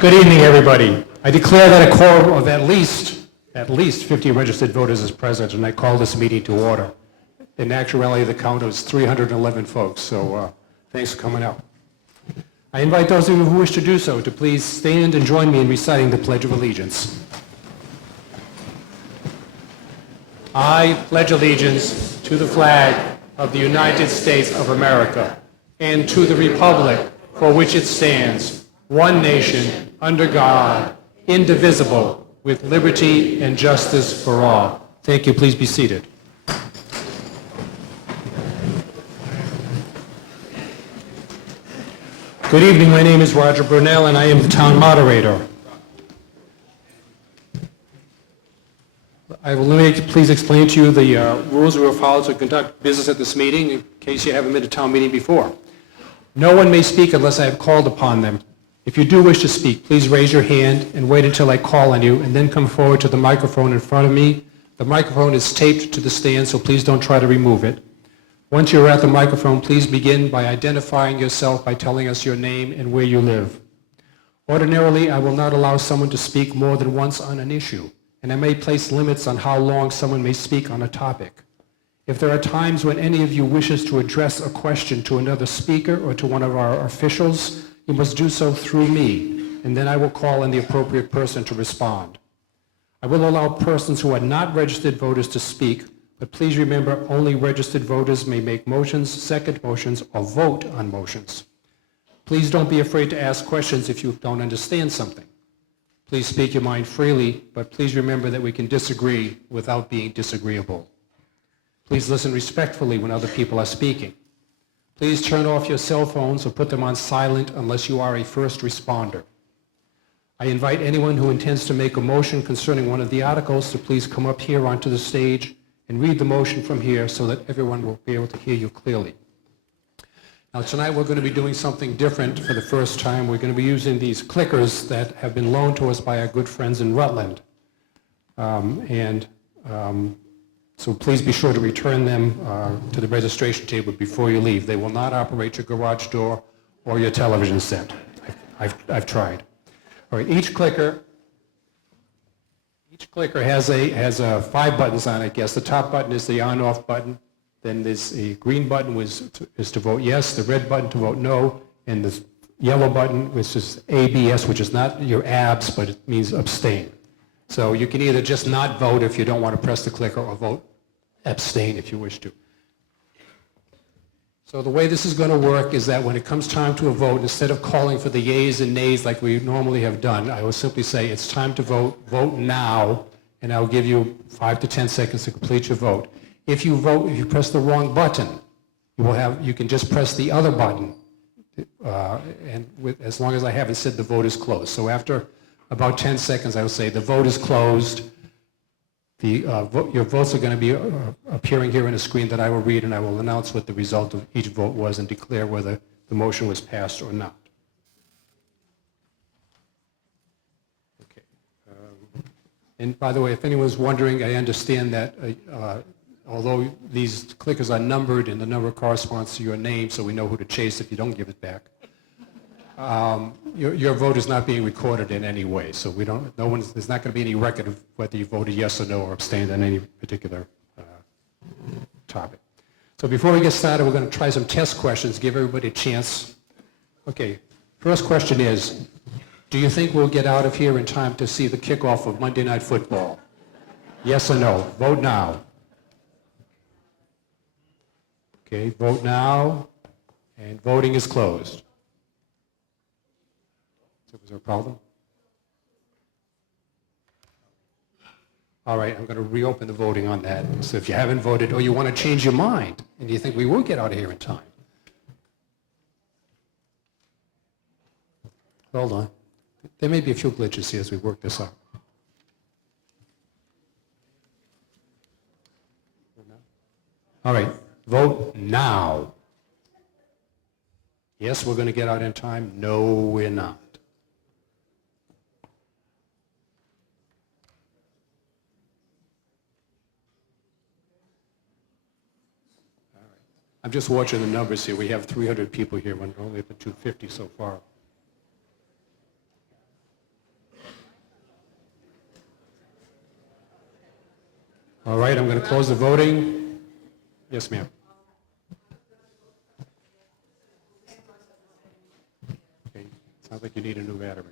Good evening, everybody. I declare that a quorum of at least 50 registered voters is present, and I call this meeting to order. In actuality, the count is 311 folks, so thanks for coming out. I invite those of you who wish to do so to please stand and join me in reciting the Pledge of Allegiance. I pledge allegiance to the flag of the United States of America and to the republic for which it stands, one nation, under God, indivisible, with liberty and justice for all. Thank you. Please be seated. Good evening. My name is Roger Brunel, and I am the town moderator. I will please explain to you the rules we will follow to conduct business at this meeting, in case you haven't been to town meeting before. No one may speak unless I have called upon them. If you do wish to speak, please raise your hand and wait until I call on you, and then come forward to the microphone in front of me. The microphone is taped to the stand, so please don't try to remove it. Once you're at the microphone, please begin by identifying yourself by telling us your name and where you live. Ordinarily, I will not allow someone to speak more than once on an issue, and I may place limits on how long someone may speak on a topic. If there are times when any of you wishes to address a question to another speaker or to one of our officials, you must do so through me, and then I will call on the appropriate person to respond. I will allow persons who are not registered voters to speak, but please remember only registered voters may make motions, second motions, or vote on motions. Please don't be afraid to ask questions if you don't understand something. Please speak your mind freely, but please remember that we can disagree without being disagreeable. Please listen respectfully when other people are speaking. Please turn off your cell phones or put them on silent unless you are a first responder. I invite anyone who intends to make a motion concerning one of the articles to please come up here onto the stage and read the motion from here so that everyone will be able to hear you clearly. Now tonight we're going to be doing something different for the first time. We're going to be using these clickers that have been loaned to us by our good friends in Rutland. So please be sure to return them to the registration table before you leave. They will not operate your garage door or your television set. I've tried. All right, each clicker has 5 buttons on it, I guess. The top button is the on-off button. Then there's a green button is to vote yes, the red button to vote no, and the yellow button, which is ABS, which is not your abs, but it means abstain. So you can either just not vote if you don't want to press the clicker, or vote abstain if you wish to. So the way this is going to work is that when it comes time to a vote, instead of calling for the yeas and nays like we normally have done, I will simply say it's time to vote, vote now, and I'll give you 5 to 10 seconds to complete your vote. If you press the wrong button, you can just press the other button, as long as I haven't said the vote is closed. So after about 10 seconds, I will say the vote is closed. Your votes are going to be appearing here on a screen that I will read, and I will announce what the result of each vote was and declare whether the motion was passed or not. Okay. And by the way, if anyone's wondering, I understand that although these clickers are numbered and the number corresponds to your name, so we know who to chase if you don't give it back. Your vote is not being recorded in any way, so there's not going to be any record of whether you voted yes or no or abstained on any particular topic. So before we get started, we're going to try some test questions, give everybody a chance. Okay, first question is, do you think we'll get out of here in time to see the kickoff of Monday Night Football? Yes or no? Vote now. Okay, vote now, and voting is closed. Was there a problem? All right, I'm going to reopen the voting on that. So if you haven't voted or you want to change your mind and you think we will get out of here in time, hold on. There may be a few glitches here as we work this out. All right, vote now. Yes, we're going to get out in time. No, we're not. I'm just watching the numbers here. We have 300 people here when we're only at the 250 so far. All right, I'm going to close the voting. Yes, ma'am. Okay, sounds like you need a new battery.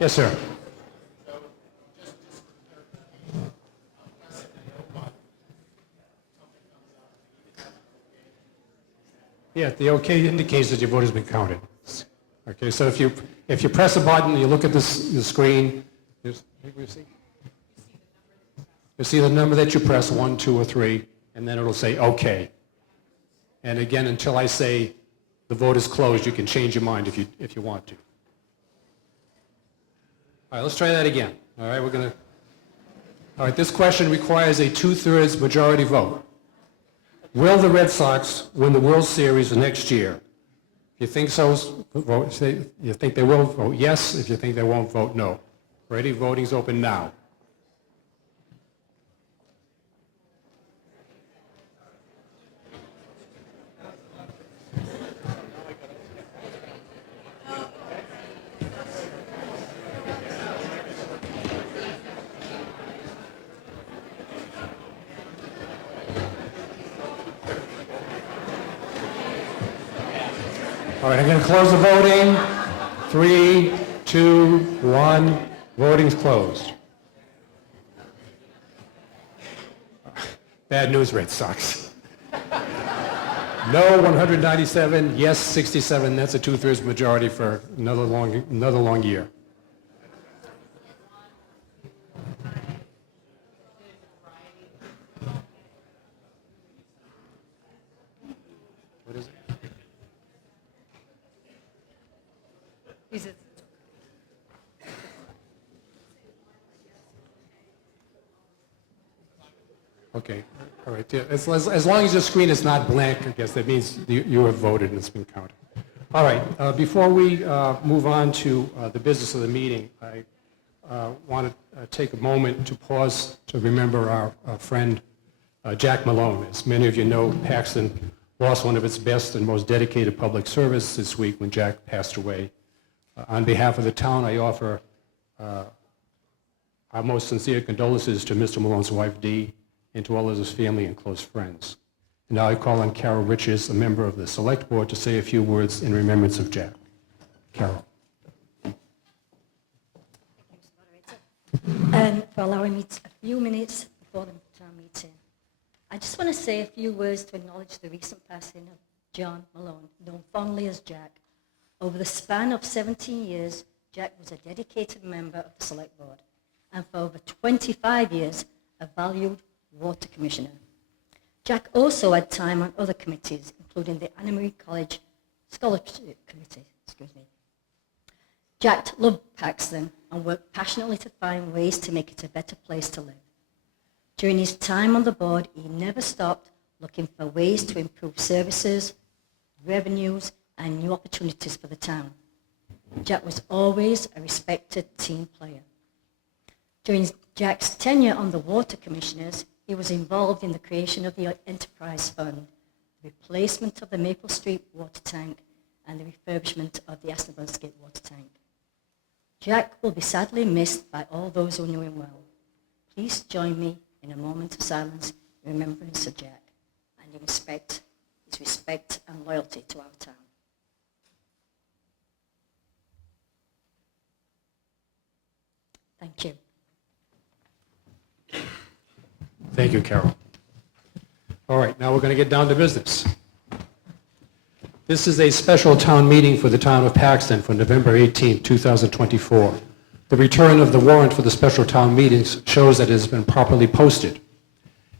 Yes, sir. Yeah, the OK indicates that your vote has been counted. Okay, so if you press a button, you look at the screen, you see the number that you press, 1, 2, or 3, and then it'll say OK. And again, until I say the vote is closed, you can change your mind if you want to. All right, let's try that again. All right, all right, this question requires a 2/3 majority vote. Will the Red Sox win the World Series next year? If you think so, vote. You think they will, vote yes. If you think they won't, vote no. Ready? Voting's open now. All right, I'm going to close the voting. 3, 2, 1. Voting's closed. Bad news, Red Sox. No, 197. Yes, 67. That's a 2/3 majority for another long year. What is it? Is it? Okay, all right. Yeah, as long as your screen is not blank, I guess that means you have voted and it's been counted. All right, before we move on to the business of the meeting, I want to take a moment to pause to remember our friend Jack Malone. As many of you know, Paxton lost one of its best and most dedicated public servants this week when Jack passed away. On behalf of the town, I offer our most sincere condolences to Mr. Malone's wife, Dee, and to all of his family and close friends. And now I call on Carol Riches, a member of the Select Board, to say a few words in remembrance of Jack. Carol. And for allowing me a few minutes before the town meeting. I just want to say a few words to acknowledge the recent passing of John Malone, known fondly as Jack. Over the span of 17 years, Jack was a dedicated member of the Select Board, and for over 25 years, a valued water commissioner. Jack also had time on other committees, including the Anna Marie College Scholarship Committee. Jack loved Paxton and worked passionately to find ways to make it a better place to live. During his time on the board, he never stopped looking for ways to improve services, revenues, and new opportunities for the town. Jack was always a respected team player. During Jack's tenure on the Water Commissioners, he was involved in the creation of the Enterprise Fund, the replacement of the Maple Street water tank, and the refurbishment of the Aston-Gate water tank. Jack will be sadly missed by all those who knew him well. Please join me in a moment of silence in remembrance of Jack and in his respect and loyalty to our town. Thank you. Thank you, Carol. All right, now we're going to get down to business. This is a special town meeting for the town of Paxton for November 18, 2024. The return of the warrant for the special town meetings shows that it has been properly posted.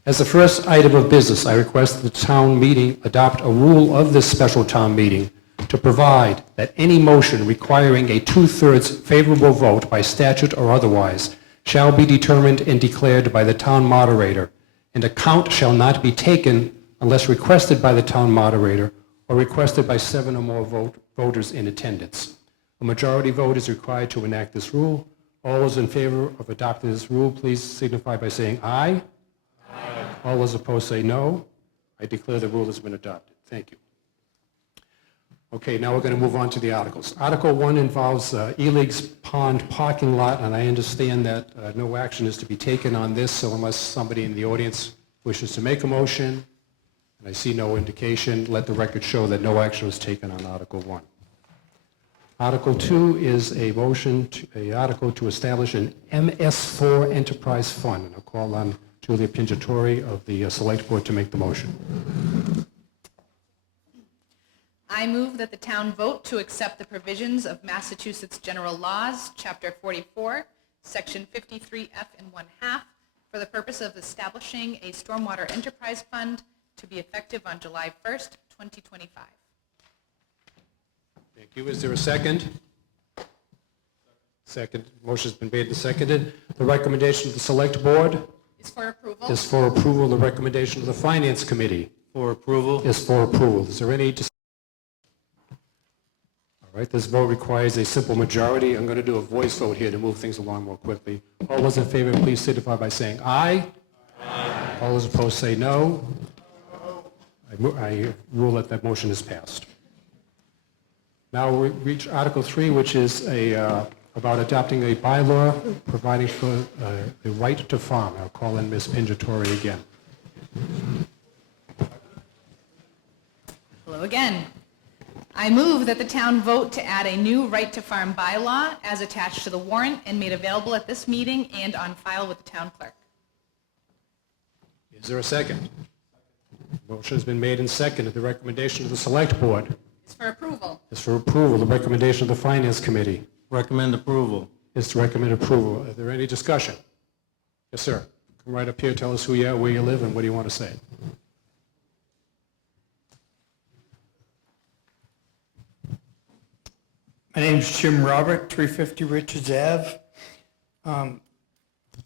As the first item of business, I request that the town meeting adopt a rule of this special town meeting to provide that any motion requiring a two-thirds favorable vote by statute or otherwise shall be determined and declared by the town moderator, and account shall not be taken unless requested by the town moderator or requested by 7 or more voters in attendance. A majority vote is required to enact this rule. All those in favor of adopting this rule, please signify by saying aye. Aye. All those opposed say no. I declare the rule has been adopted. Thank you. Okay, now we're going to move on to the articles. Article 1 involves E-League's pond parking lot, and I understand that no action is to be taken on this, so unless somebody in the audience wishes to make a motion, and I see no indication, let the record show that no action was taken on Article 1. Article 2 is a motion, an article to establish an MS4 enterprise fund. And I'll call on Julia Pingatore of the Select Board to make the motion. I move that the town vote to accept the provisions of Massachusetts General Laws, Chapter 44, Section 53F and 1/2, for the purpose of establishing a stormwater enterprise fund to be effective on July 1st, 2025. Thank you. Is there a second? Second. Motion's been made and seconded. The recommendation of the Select Board Is for approval. is for approval. The recommendation of the Finance Committee For approval. is for approval. Is there any discussion? All right, this vote requires a simple majority. I'm going to do a voice vote here to move things along more quickly. All those in favor, please signify by saying aye. Aye. All those opposed say no. I rule that that motion is passed. Now we reach Article 3, which is about adopting a bylaw providing for the right to farm. I'll call in Ms. Pingatore again. Hello again. I move that the town vote to add a new right to farm bylaw as attached to the warrant and made available at this meeting and on file with the town clerk. Is there a second? Motion has been made and seconded. The recommendation of the Select Board Is for approval. is for approval. The recommendation of the Finance Committee Recommend approval. is to recommend approval. Is there any discussion? Yes, sir. Come right up here, tell us who you are, where you live, and what do you want to say? My name's Jim Robert, 350 Richards Ave. I'm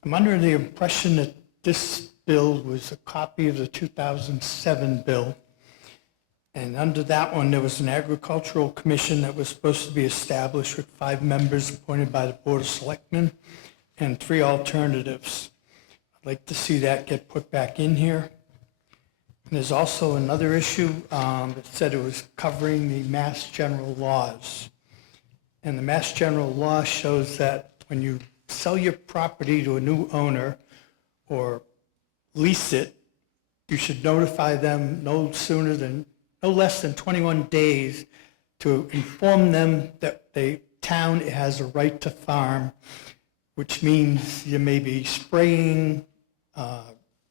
under the impression that this bill was a copy of the 2007 bill. And under that one, there was an agricultural commission that was supposed to be established with 5 members appointed by the Board of Selectmen and 3 alternatives. I'd like to see that get put back in here. And there's also another issue that said it was covering the Mass General laws. And the Mass General law shows that when you sell your property to a new owner or lease it, you should notify them no less than 21 days to inform them that the town has a right to farm, which means you may be spraying,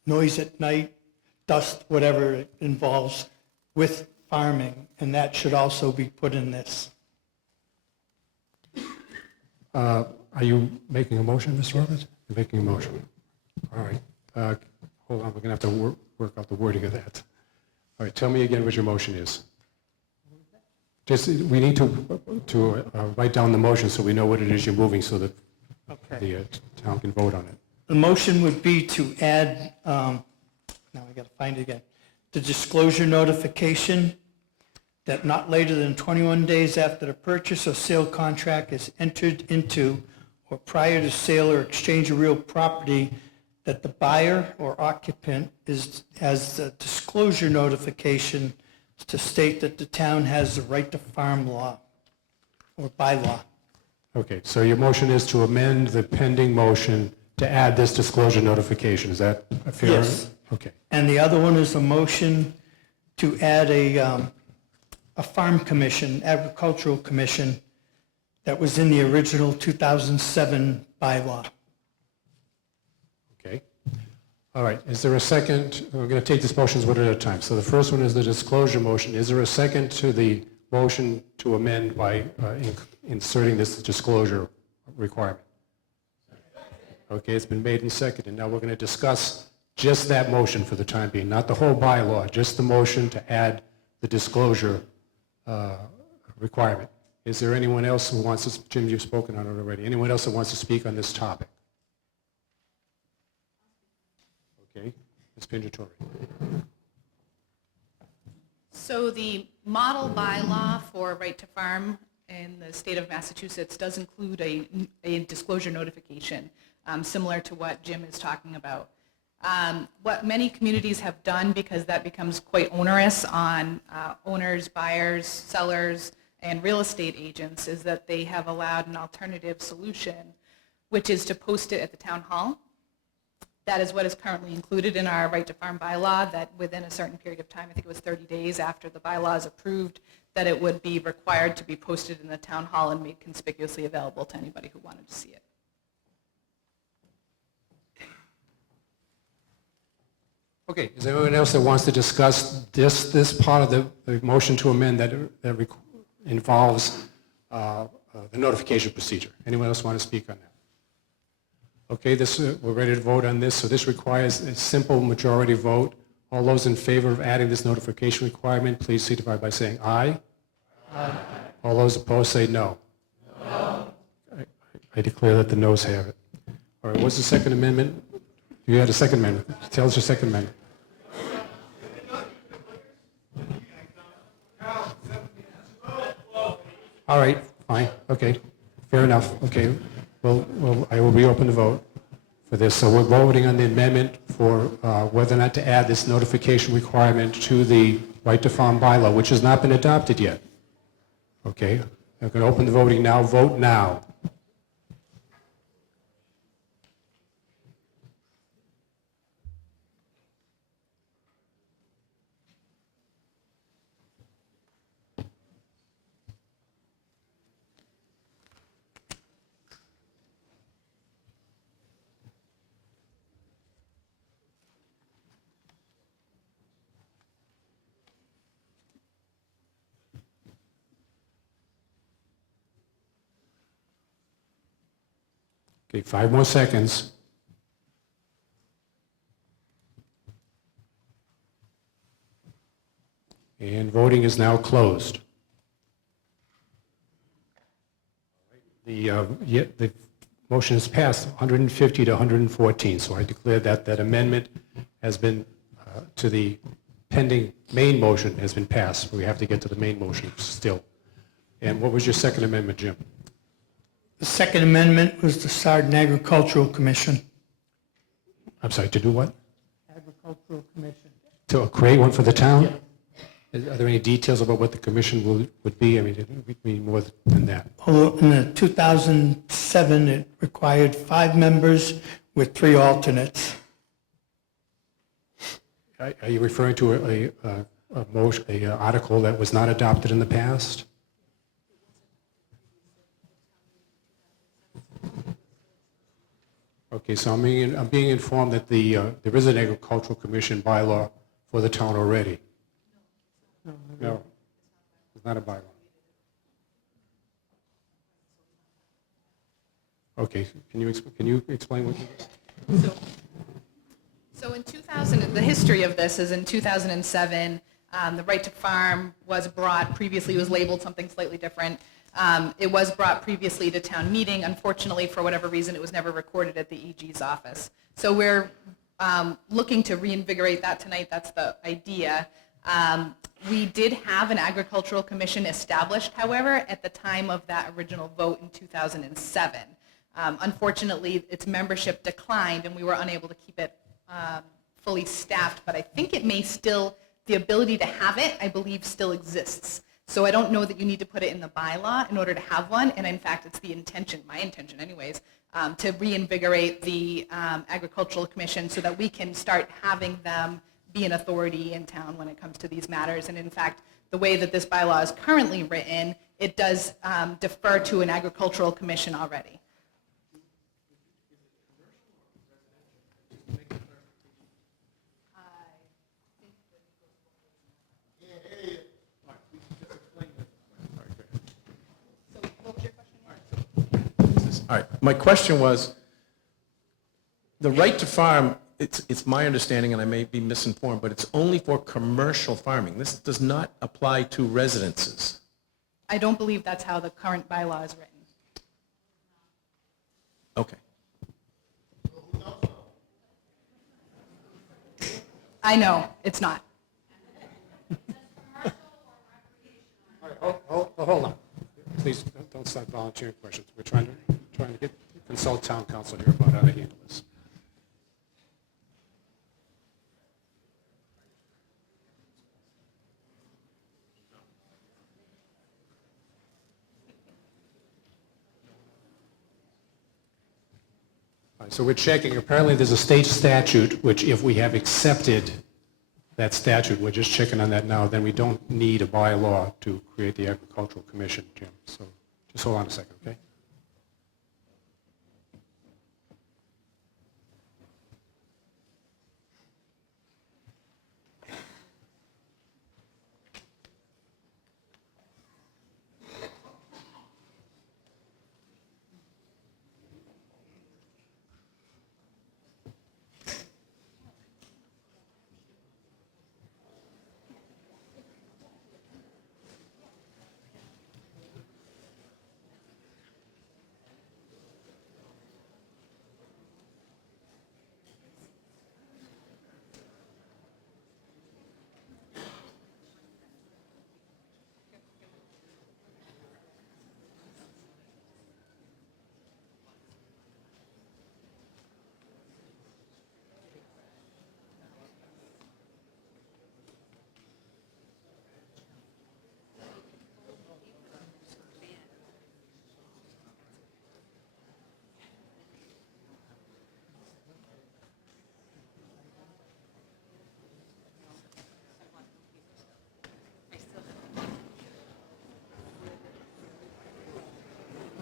noise at night, dust, whatever it involves with farming, and that should also be put in this. Are you making a motion, Mr. Roberts? You're making a motion. All right. Hold on, we're going to have to work out the wording of that. All right, tell me again what your motion is. Just, we need to write down the motion so we know what it is you're moving so that the town can vote on it. The motion would be to add, now I got to find it again, the disclosure notification that not later than 21 days after the purchase or sale contract is entered into or prior to sale or exchange of real property, that the buyer or occupant has a disclosure notification to state that the town has the right to farm law or bylaw. Okay, so your motion is to amend the pending motion to add this disclosure notification. Is that a fair? Yes. Okay. And the other one is a motion to add a farm commission, agricultural commission, that was in the original 2007 bylaw. Okay. All right, is there a second? We're going to take these motions one at a time. So the first one is the disclosure motion. Is there a second to the motion to amend by inserting this disclosure requirement? Okay, it's been made and seconded. Now we're going to discuss just that motion for the time being, not the whole bylaw, just the motion to add the disclosure requirement. Is there anyone else who wants to, Jim, you've spoken on it already. Anyone else that wants to speak on this topic? Okay, Ms. Pingatori. So the model bylaw for right to farm in the state of Massachusetts does include a disclosure notification, similar to what Jim is talking about. What many communities have done, because that becomes quite onerous on owners, buyers, sellers, and real estate agents, is that they have allowed an alternative solution, which is to post it at the town hall. That is what is currently included in our right to farm bylaw, that within a certain period of time, I think it was 30 days after the bylaw is approved, that it would be required to be posted in the town hall and made conspicuously available to anybody who wanted to see it. Okay, is there anyone else that wants to discuss this part of the motion to amend that involves the notification procedure? Anyone else want to speak on that? Okay, we're ready to vote on this. So this requires a simple majority vote. All those in favor of adding this notification requirement, please signify by saying aye. Aye. All those opposed say no. No. I declare that the noes have it. All right, what's the second amendment? You had a second amendment. Tell us your second amendment. All right, fine, okay, fair enough, okay. Well, I will reopen the vote for this. So we're voting on the amendment for whether or not to add this notification requirement to the right to farm bylaw, which has not been adopted yet. Okay, I'm going to open the voting now. Vote now. Okay, 5 more seconds. And voting is now closed. The motion is passed 150 to 114, so I declare that that amendment has been to the pending main motion has been passed. We have to get to the main motion still. And what was your second amendment, Jim? The second amendment was the Sarden Agricultural Commission. I'm sorry, to do what? Agricultural Commission. To create one for the town? Are there any details about what the commission would be? I mean, it would be more than that. Although in the 2007, it required 5 members with 3 alternates. Are you referring to a motion, an article that was not adopted in the past? Okay, so I'm being informed that there is an agricultural commission bylaw for the town already. No, it's not a bylaw. Okay, can you explain what it is? So in 2000, the history of this is in 2007, the right to farm was brought, previously was labeled something slightly different. It was brought previously to town meeting. Unfortunately, for whatever reason, it was never recorded at the EG's office. So we're looking to reinvigorate that tonight. That's the idea. We did have an agricultural commission established, however, at the time of that original vote in 2007. Unfortunately, its membership declined, and we were unable to keep it fully staffed, but I think it may still, the ability to have it, I believe, still exists. So I don't know that you need to put it in the bylaw in order to have one, and in fact, it's the intention, my intention anyways, to reinvigorate the Agricultural Commission so that we can start having them be an authority in town when it comes to these matters. And in fact, the way that this bylaw is currently written, it does defer to an Agricultural Commission already. All right, my question was, the right to farm, it's my understanding, and I may be misinformed, but it's only for commercial farming. This does not apply to residences. I don't believe that's how the current bylaw is written. Okay. I know, it's not. Hold on. Please don't start volunteering questions. We're trying to consult town council here about how to handle this. All right, so we're checking. Apparently, there's a state statute, which if we have accepted that statute, we're just checking on that now, then we don't need a bylaw to create the agricultural commission, Jim. So just hold on a second, okay?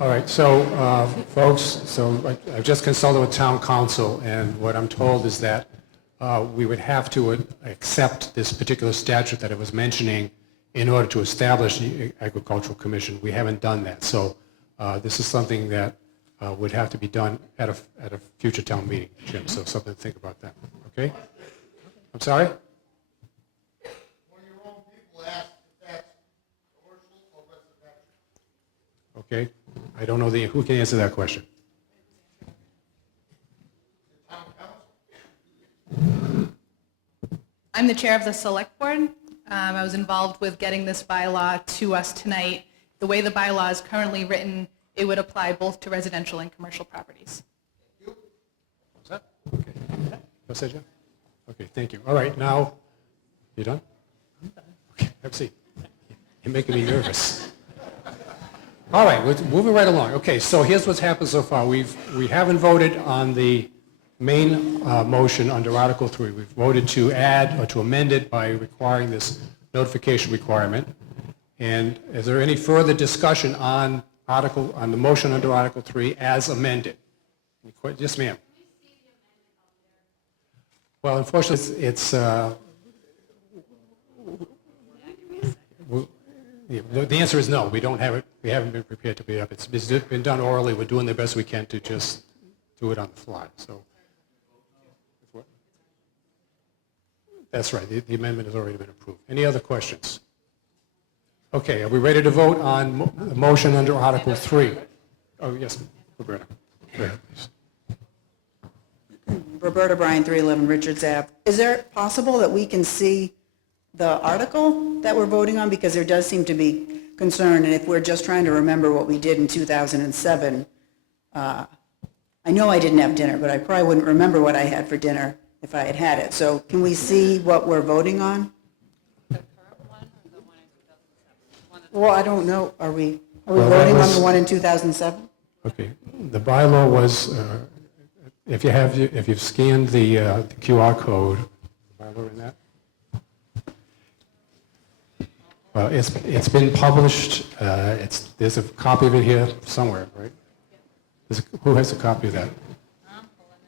All right, so folks, so I've just consulted with town council, and what I'm told is that we would have to accept this particular statute that I was mentioning in order to establish the agricultural commission. We haven't done that, so this is something that would have to be done at a future town meeting, Jim, so something to think about that, okay? I'm sorry? When your own people ask if that's commercial or residential. Okay, I don't know who can answer that question? The town council. I'm the chair of the select board. I was involved with getting this bylaw to us tonight. The way the bylaw is currently written, it would apply both to residential and commercial properties. What's that? Okay. What's that, Jim? Okay, thank you. All right, now, you done? I'm done. Okay, have a seat. You're making me nervous. All right, we're moving right along. Okay, so here's what's happened so far. We haven't voted on the main motion under Article 3. We've voted to add or to amend it by requiring this notification requirement. And is there any further discussion on the motion under Article 3 as amended? Yes, ma'am. Well, unfortunately, the answer is no. We don't have it. We haven't been prepared to be up. It's been done orally. We're doing the best we can to just do it on the fly. So that's right. The amendment has already been approved. Any other questions? Okay. Are we ready to vote on the motion under Article 3? Oh, yes, Roberta. Go ahead, please. Roberta Bryan, 311 Richards Ave. Is it possible that we can see the article that we're voting on? Because there does seem to be concern, and if we're just trying to remember what we did in 2007, I know I didn't have dinner, but I probably wouldn't remember what I had for dinner if I had had it. So can we see what we're voting on? The current one or the one in 2007? Well, I don't know. Are we Well, that voting on was- the one in 2007? Okay. The bylaw was, if you've scanned the QR code, the bylaw in that? Well, it's been published. There's a copy of it here somewhere, right? Who has a copy of that? I'm pulling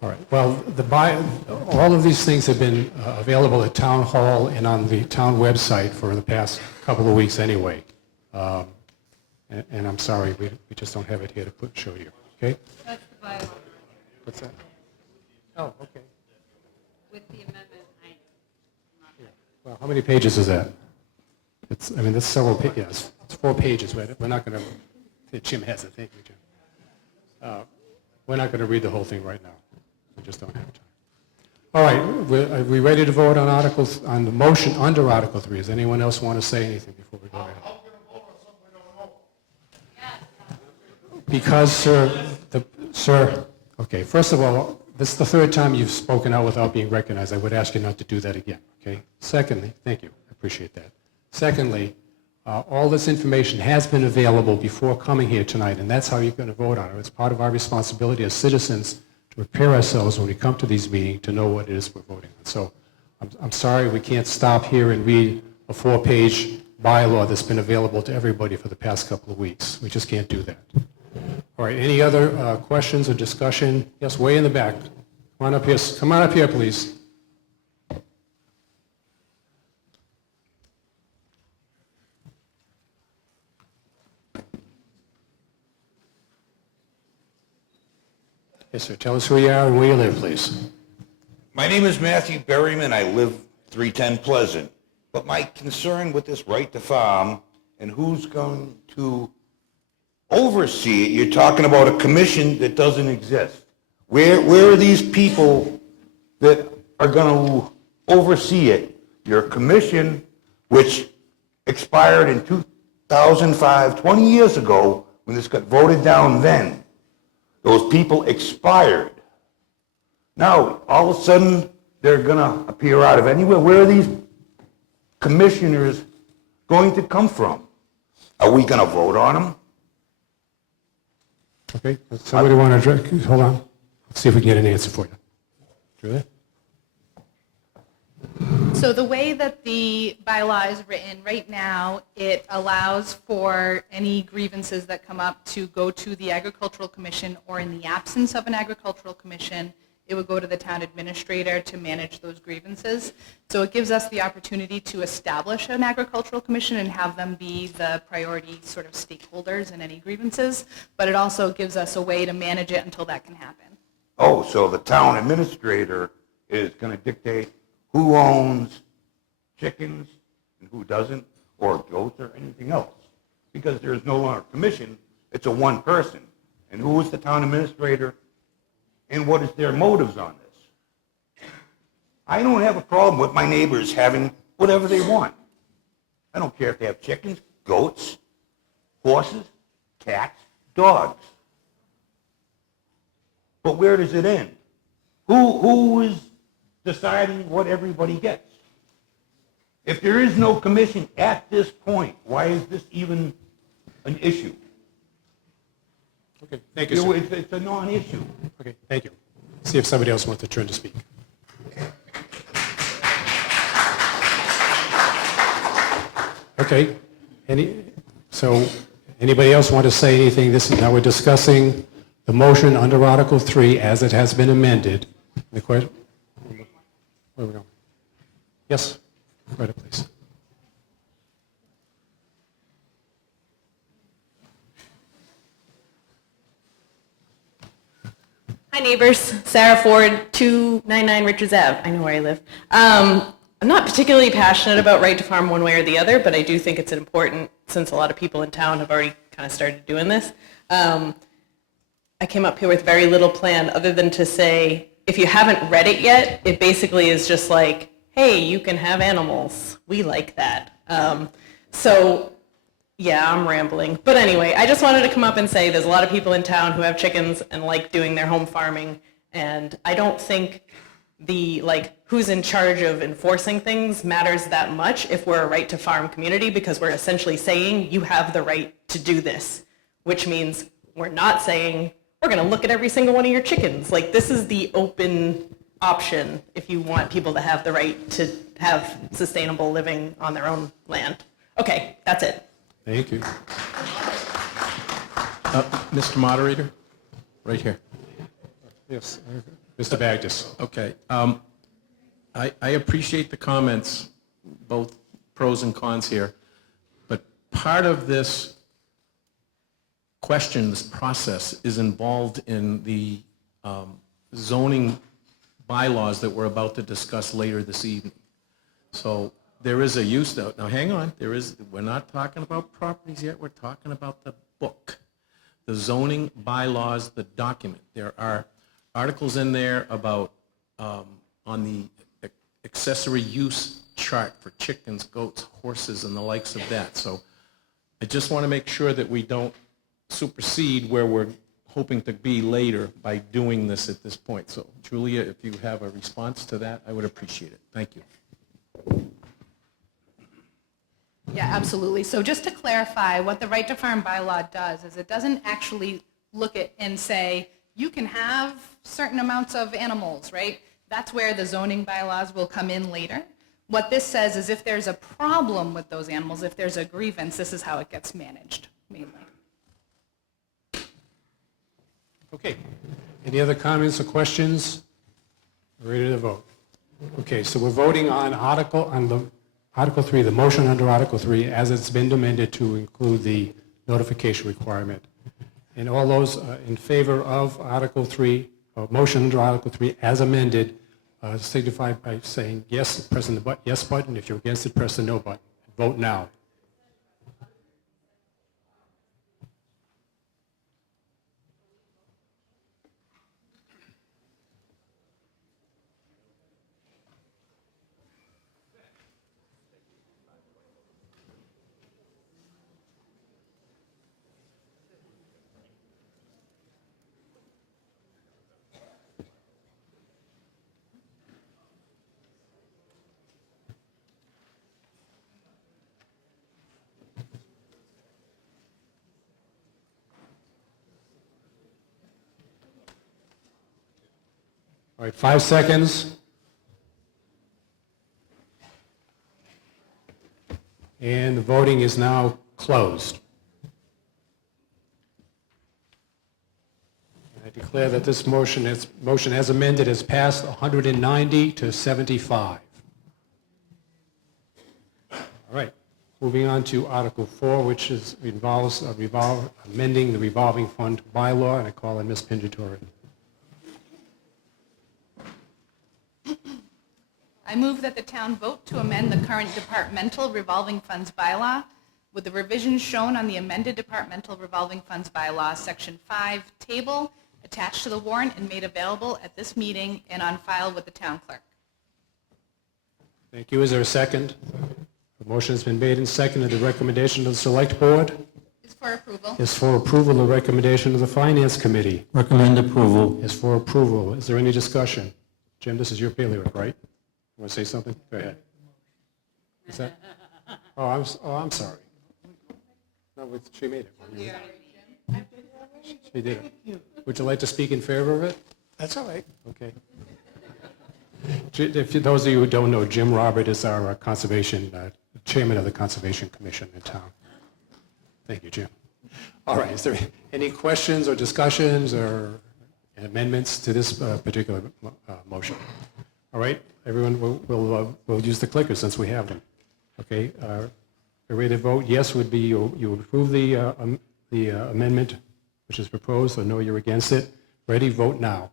it All right, well, all of these things have been available at Town Hall and on the town website for the past couple of weeks anyway. And I'm sorry, we just don't have it here to show you, okay? That's the bylaw. What's that? Oh, okay. With the amendment, Well, how many pages is that? That's several pages, yes, it's 4 pages, we're not going to, Jim has it, thank you, Jim. We're not going to read the whole thing right now, we just don't have time. All right, are we ready to vote on the motion under Article 3? Does anyone else want to say anything before we go ahead? How are we gonna vote on something we don't know? Because, sir, okay, first of all, this is the third time you've spoken out without being recognized. I would ask you not to do that again, okay? Secondly, thank you, I appreciate that. Secondly, all this information has been available before coming here tonight, and that's how you're going to vote on it. It's part of our responsibility as citizens to prepare ourselves when we come to these meetings to know what it is we're voting on. So I'm sorry we can't stop here and read a 4-page bylaw that's been available to everybody for the past couple of weeks. We just can't do that. All right, any other questions or discussion? Yes, way in the back. Come on up here, please. Yes, sir. Tell us who you are and where you live, please. My name is Matthew Berryman. I live 310 Pleasant. But my concern with this right to farm and who's going to oversee it, you're talking about a commission that doesn't exist. Where are these people that are going to oversee it? Your commission, which expired in 2005, 20 years ago, when this got voted down then. Those people expired. Now, all of a sudden, they're going to appear out of anywhere. Where are these commissioners going to come from? Are we going to vote on them? Okay, does somebody want to address? Hold on. Let's see if we can get an answer for you. Julia? So the way that the bylaw is written right now, it allows for any grievances that come up to go to the Agricultural Commission, or in the absence of an Agricultural Commission, it would go to the town administrator to manage those grievances. So it gives us the opportunity to establish an Agricultural Commission and have them be the priority sort of stakeholders in any grievances, but it also gives us a way to manage it until that can happen. Oh, so the town administrator is going to dictate who owns chickens and who doesn't, or goats or anything else. Because there's no longer a commission, it's a one person. And who is the town administrator, and what is their motives on this? I don't have a problem with my neighbors having whatever they want. I don't care if they have chickens, goats, horses, cats, dogs. But where does it end? Who is deciding what everybody gets? If there is no commission at this point, why is this even an issue? Okay, thank you, sir. It's a non-issue. Okay, thank you. See if somebody else wants to turn to speak. Okay, so anybody else want to say anything? Now we're discussing the motion under Article 3 as it has been amended. The question, where are we going? Yes, go ahead, please. Hi neighbors, Sarah Ford, 299 Richards Ave. I know where I live. I'm not particularly passionate about right to farm one way or the other, but I do think it's important since a lot of people in town have already kind of started doing this. I came up here with very little plan other than to say, if you haven't read it yet, it basically is just like, hey, you can have animals. We like that. So yeah, I'm rambling. But anyway, I just wanted to come up and say there's a lot of people in town who have chickens and like doing their home farming. And I don't think the who's in charge of enforcing things matters that much if we're a right to farm community, because we're essentially saying you have the right to do this, which means we're not saying we're going to look at every single one of your chickens. Like, this is the open option if you want people to have the right to have sustainable living on their own land. Okay, that's it. Thank you. Mr. Moderator, right here. Yes. Mr. Bagdis. Okay. I appreciate the comments, both pros and cons here, but part of this question, this process, is involved in the zoning bylaws that we're about to discuss later this evening. So there is a use, though. Now, hang on. We're not talking about properties yet. We're talking about the book, the zoning bylaws, the document. There are articles in there about, on the accessory use chart for chickens, goats, horses, and the likes of that. So I just want to make sure that we don't supersede where we're hoping to be later by doing this at this point. So Julia, if you have a response to that, I would appreciate it. Thank you. Yeah, absolutely. So just to clarify, what the Right to Farm bylaw does is it doesn't actually look at and say, you can have certain amounts of animals, right? That's where the zoning bylaws will come in later. What this says is if there's a problem with those animals, if there's a grievance, this is how it gets managed, mainly. Okay. Any other comments or questions? Ready to vote? Okay, so we're voting on Article 3, the motion under Article 3, as it's been amended to include the notification requirement. And all those in favor of Article 3, motion under Article 3 as amended, signify by saying yes, pressing the yes button. If you're against it, press the no button. Vote now. All right, 5 seconds. And the voting is now closed. I declare that this motion as amended has passed 190 to 75. All right, moving on to Article 4, which involves amending the revolving fund bylaw, and I call on Ms. Pingatore. I move that the town vote to amend the current departmental revolving funds bylaw with the revisions shown on the amended departmental revolving funds bylaw, Section 5 table, attached to the warrant and made available at this meeting and on file with the town clerk. Thank you. Is there a second? The motion has been made and seconded. The recommendation of the Select Board Is for approval. is for approval. The recommendation of the Finance Committee Recommend approval. is for approval. Is there any discussion? Jim, this is your bailiwick, right? You want to say something? Go ahead. Is that? Oh, I'm sorry. No, she made it. She did it. Would you like to speak in favor of it? That's all right. Okay. If those of you who don't know, Jim Robert is our chairman of the Conservation Commission in town. Thank you, Jim. All right, is there any questions or discussions or amendments to this particular motion? All right, everyone will use the clicker since we have them. Okay, are you ready to vote? Yes would be you approve the amendment which is proposed, or no, you're against it. Ready, vote now.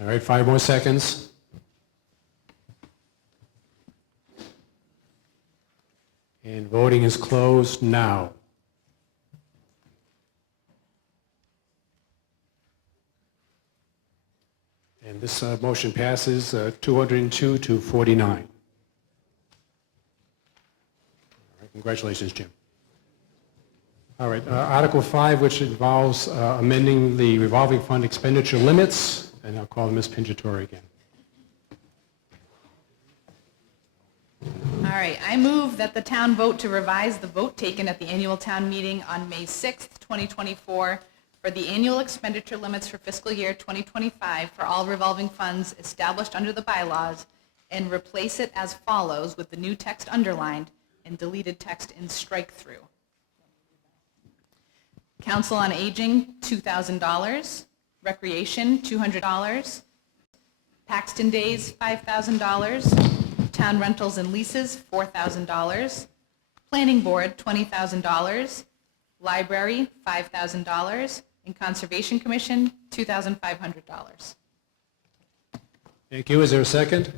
All right, 5 more seconds. And voting is closed now. And this motion passes 202 to 49. All right. Congratulations, Jim. All right, Article 5, which involves amending the revolving fund expenditure limits, and I'll call Ms. Pingatore again. All right, I move that the town vote to revise the vote taken at the annual town meeting on May 6th, 2024, for the annual expenditure limits for fiscal year 2025 for all revolving funds established under the bylaws, and replace it as follows with the new text underlined and deleted text in strike-through. Council on Aging, $2,000. Recreation, $200. Paxton Days, $5,000. Town Rentals and Leases, $4,000. Planning Board, $20,000. Library, $5,000. And Conservation Commission, $2,500. Thank you. Is there a second?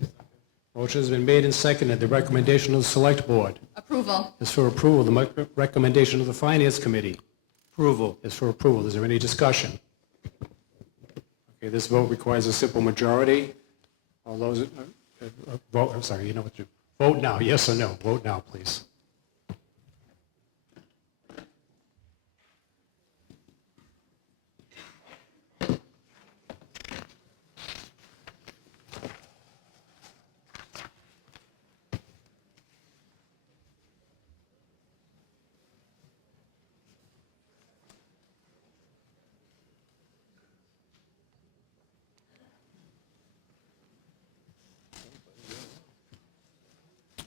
Motion has been made and seconded. The recommendation of the Select Board Approval. is for approval. The recommendation of the Finance Committee Approval. is for approval. Is there any discussion? Okay, this vote requires a simple majority. All those, vote, I'm sorry, you know what to do. Vote now, yes or no? Vote now, please.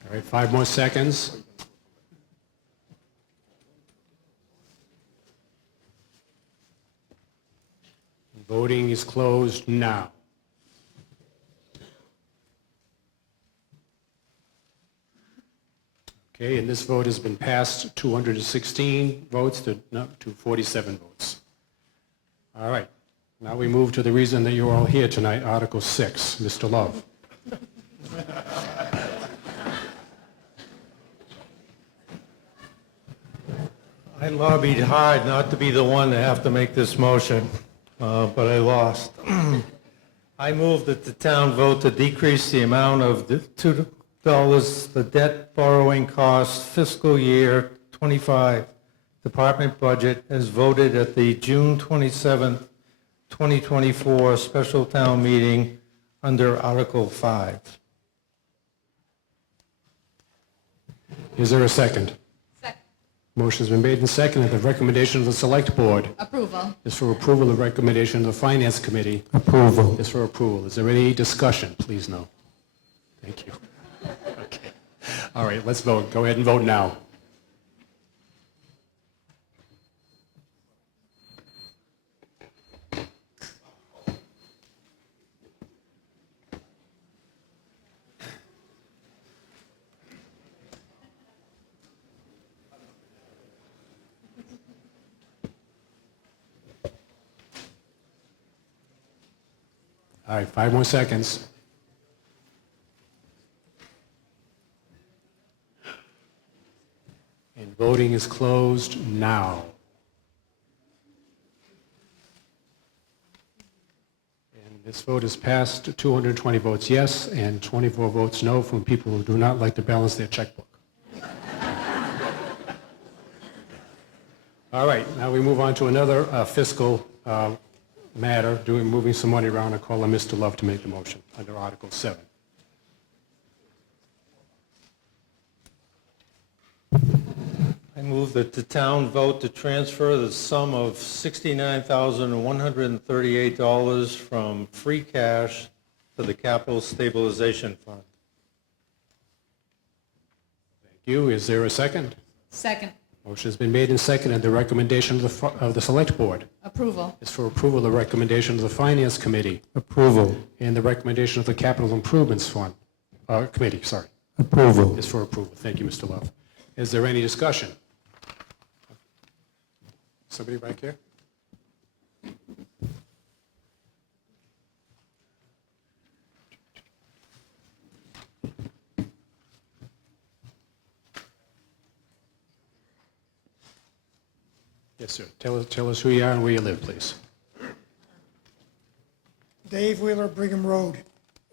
All right, 5 more seconds. Voting is closed now. Okay, and this vote has been passed 216 votes to 47 votes. All right, now we move to the reason that you're all here tonight, Article 6. Mr. Love. I lobbied hard not to be the one to have to make this motion, but I lost. I move that the town vote to decrease the amount of the $2 the debt borrowing cost fiscal year 25 department budget as voted at the June 27th, 2024 special town meeting under Article 5. Is there a second? Second. Motion has been made and seconded. The recommendation of the Select Board Approval. is for approval. The recommendation of the Finance Committee Approval. is for approval. Is there any discussion? Please no. Thank you. Okay. All right, let's vote. Go ahead and vote now. All right, 5 more seconds. And voting is closed now. And this vote is passed 220 votes yes and 24 votes no from people who do not like to balance their checkbook. All right, now we move on to another fiscal matter, moving some money around. I call on Mr. Love to make the motion under Article 7. I move that the town vote to transfer the sum of $69,138 from free cash to the Capital Stabilization Fund. Thank you. Is there a second? Second. Motion has been made and seconded. The recommendation of the Select Board Approval. is for approval. The recommendation of the Finance Committee Approval. and the recommendation of the Capital Improvements Fund, Committee, sorry, Approval. is for approval. Thank you, Mr. Love. Is there any discussion? Somebody back here? Yes, sir. Tell us who you are and where you live, please. Dave Wheeler, Brigham Road.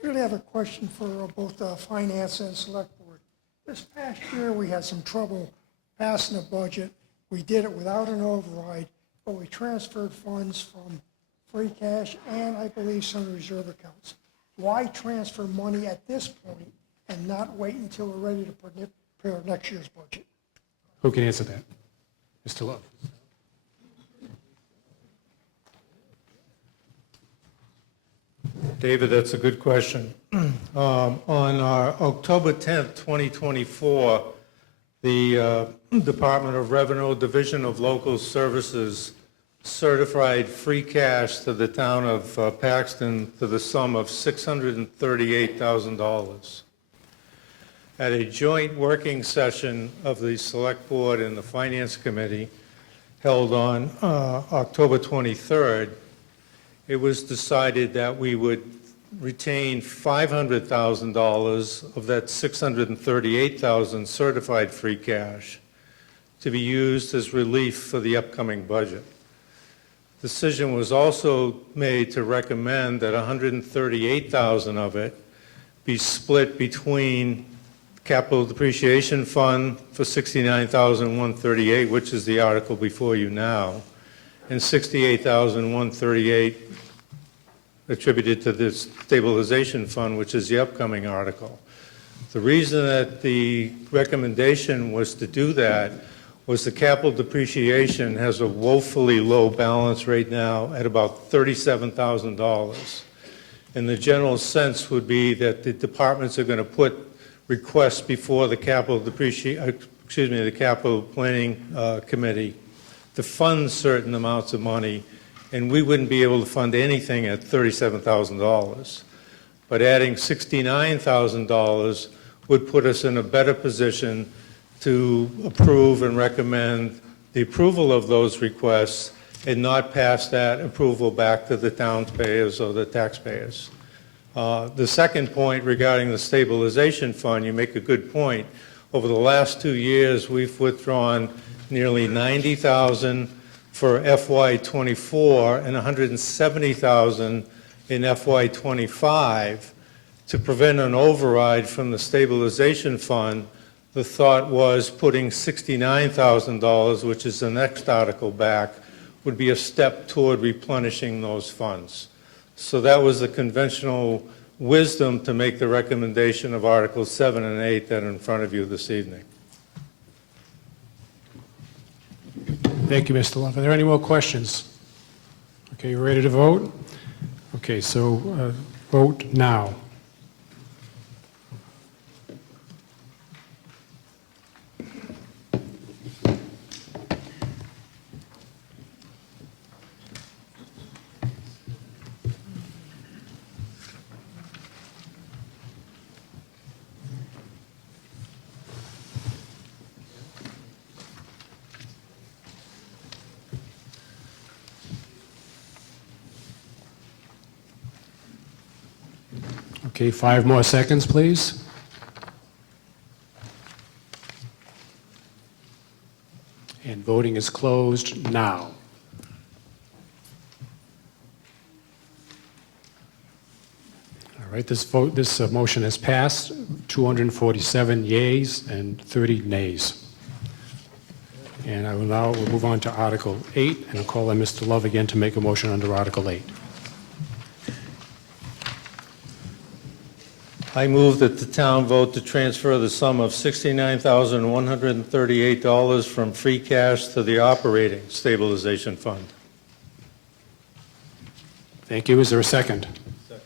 I really have a question for both the Finance and Select Board. This past year, we had some trouble passing the budget, we did it without an override, but we transferred funds from free cash and I believe some reserve accounts. Why transfer money at this point and not wait until we're ready to prepare next year's budget? Who can answer that? Mr. Love. David, that's a good question. On our October 10th, 2024, the Department of Revenue, Division of Local Services certified free cash to the town of Paxton to the sum of $638,000. At a joint working session of the Select Board and the Finance Committee held on October 23rd, it was decided that we would retain $500,000 of that $638,000 certified free cash to be used as relief for the upcoming budget. Decision was also made to recommend that $138,000 of it be split between Capital Depreciation Fund for $69,138, which is the article before you now, and $68,138 attributed to the Stabilization Fund, which is the upcoming article. The reason that the recommendation was to do that was the capital depreciation has a woefully low balance right now at about $37,000. And the general sense would be that the departments are going to put requests before the capital the capital planning committee to fund certain amounts of money, and we wouldn't be able to fund anything at $37,000. But adding $69,000 would put us in a better position to approve and recommend the approval of those requests and not pass that approval back to the townspayers or the taxpayers. The second point regarding the stabilization fund, you make a good point. Over the last 2 years, we've withdrawn nearly $90,000 for FY24 and $170,000 in FY25 to prevent an override from the stabilization fund. The thought was putting $69,000, which is the next article, back, would be a step toward replenishing those funds. So that was the conventional wisdom to make the recommendation of Articles 7 and 8 that are in front of you this evening. Thank you, Mr. Love. Are there any more questions? Okay, you ready to vote? Okay, so vote now. Okay, 5 more seconds, please. And voting is closed now. All right, this motion has passed, 247 yeas and 30 nays. And I will now move on to Article 8, and I'll call on Mr. Love again to make a motion under Article 8. I move that the town vote to transfer the sum of $69,138 from free cash to the operating stabilization fund. Thank you. Is there a second? Second.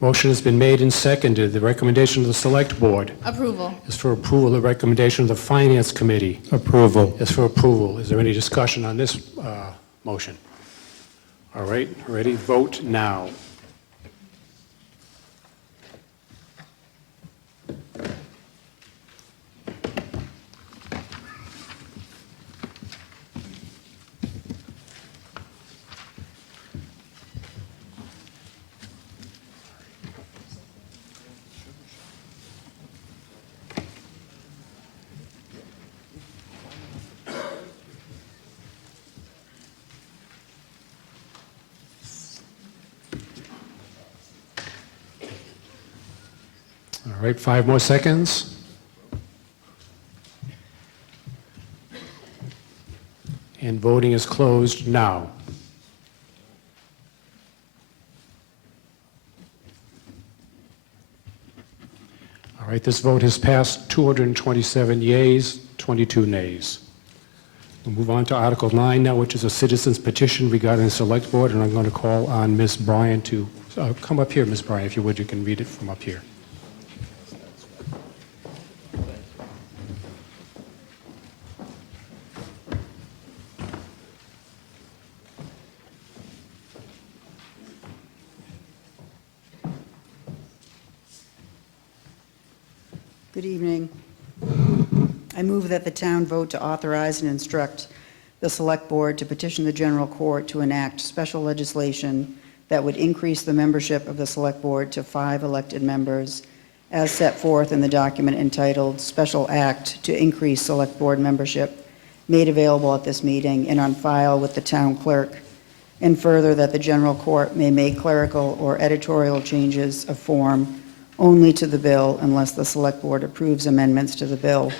Motion has been made and seconded. The recommendation of the Select Board Approval. is for approval. The recommendation of the Finance Committee Approval. is for approval. Is there any discussion on this motion? All right, ready? Vote now. All right, 5 more seconds. and voting is closed now. All right, this vote has passed 227 yeas, 22 nays. We'll move on to Article 9 now, which is a citizen's petition regarding the Select Board, and I'm going to call on Ms. Bryan to come up here, Ms. Bryan, if you would, you can read it from up here. Good evening. I move that the town vote to authorize and instruct the Select Board to petition the General Court to enact special legislation that would increase the membership of the Select Board to 5 elected members, as set forth in the document entitled Special Act to Increase Select Board Membership, made available at this meeting and on file with the town clerk, and further that the General Court may make clerical or editorial changes of form only to the bill unless the Select Board approves amendments to the bill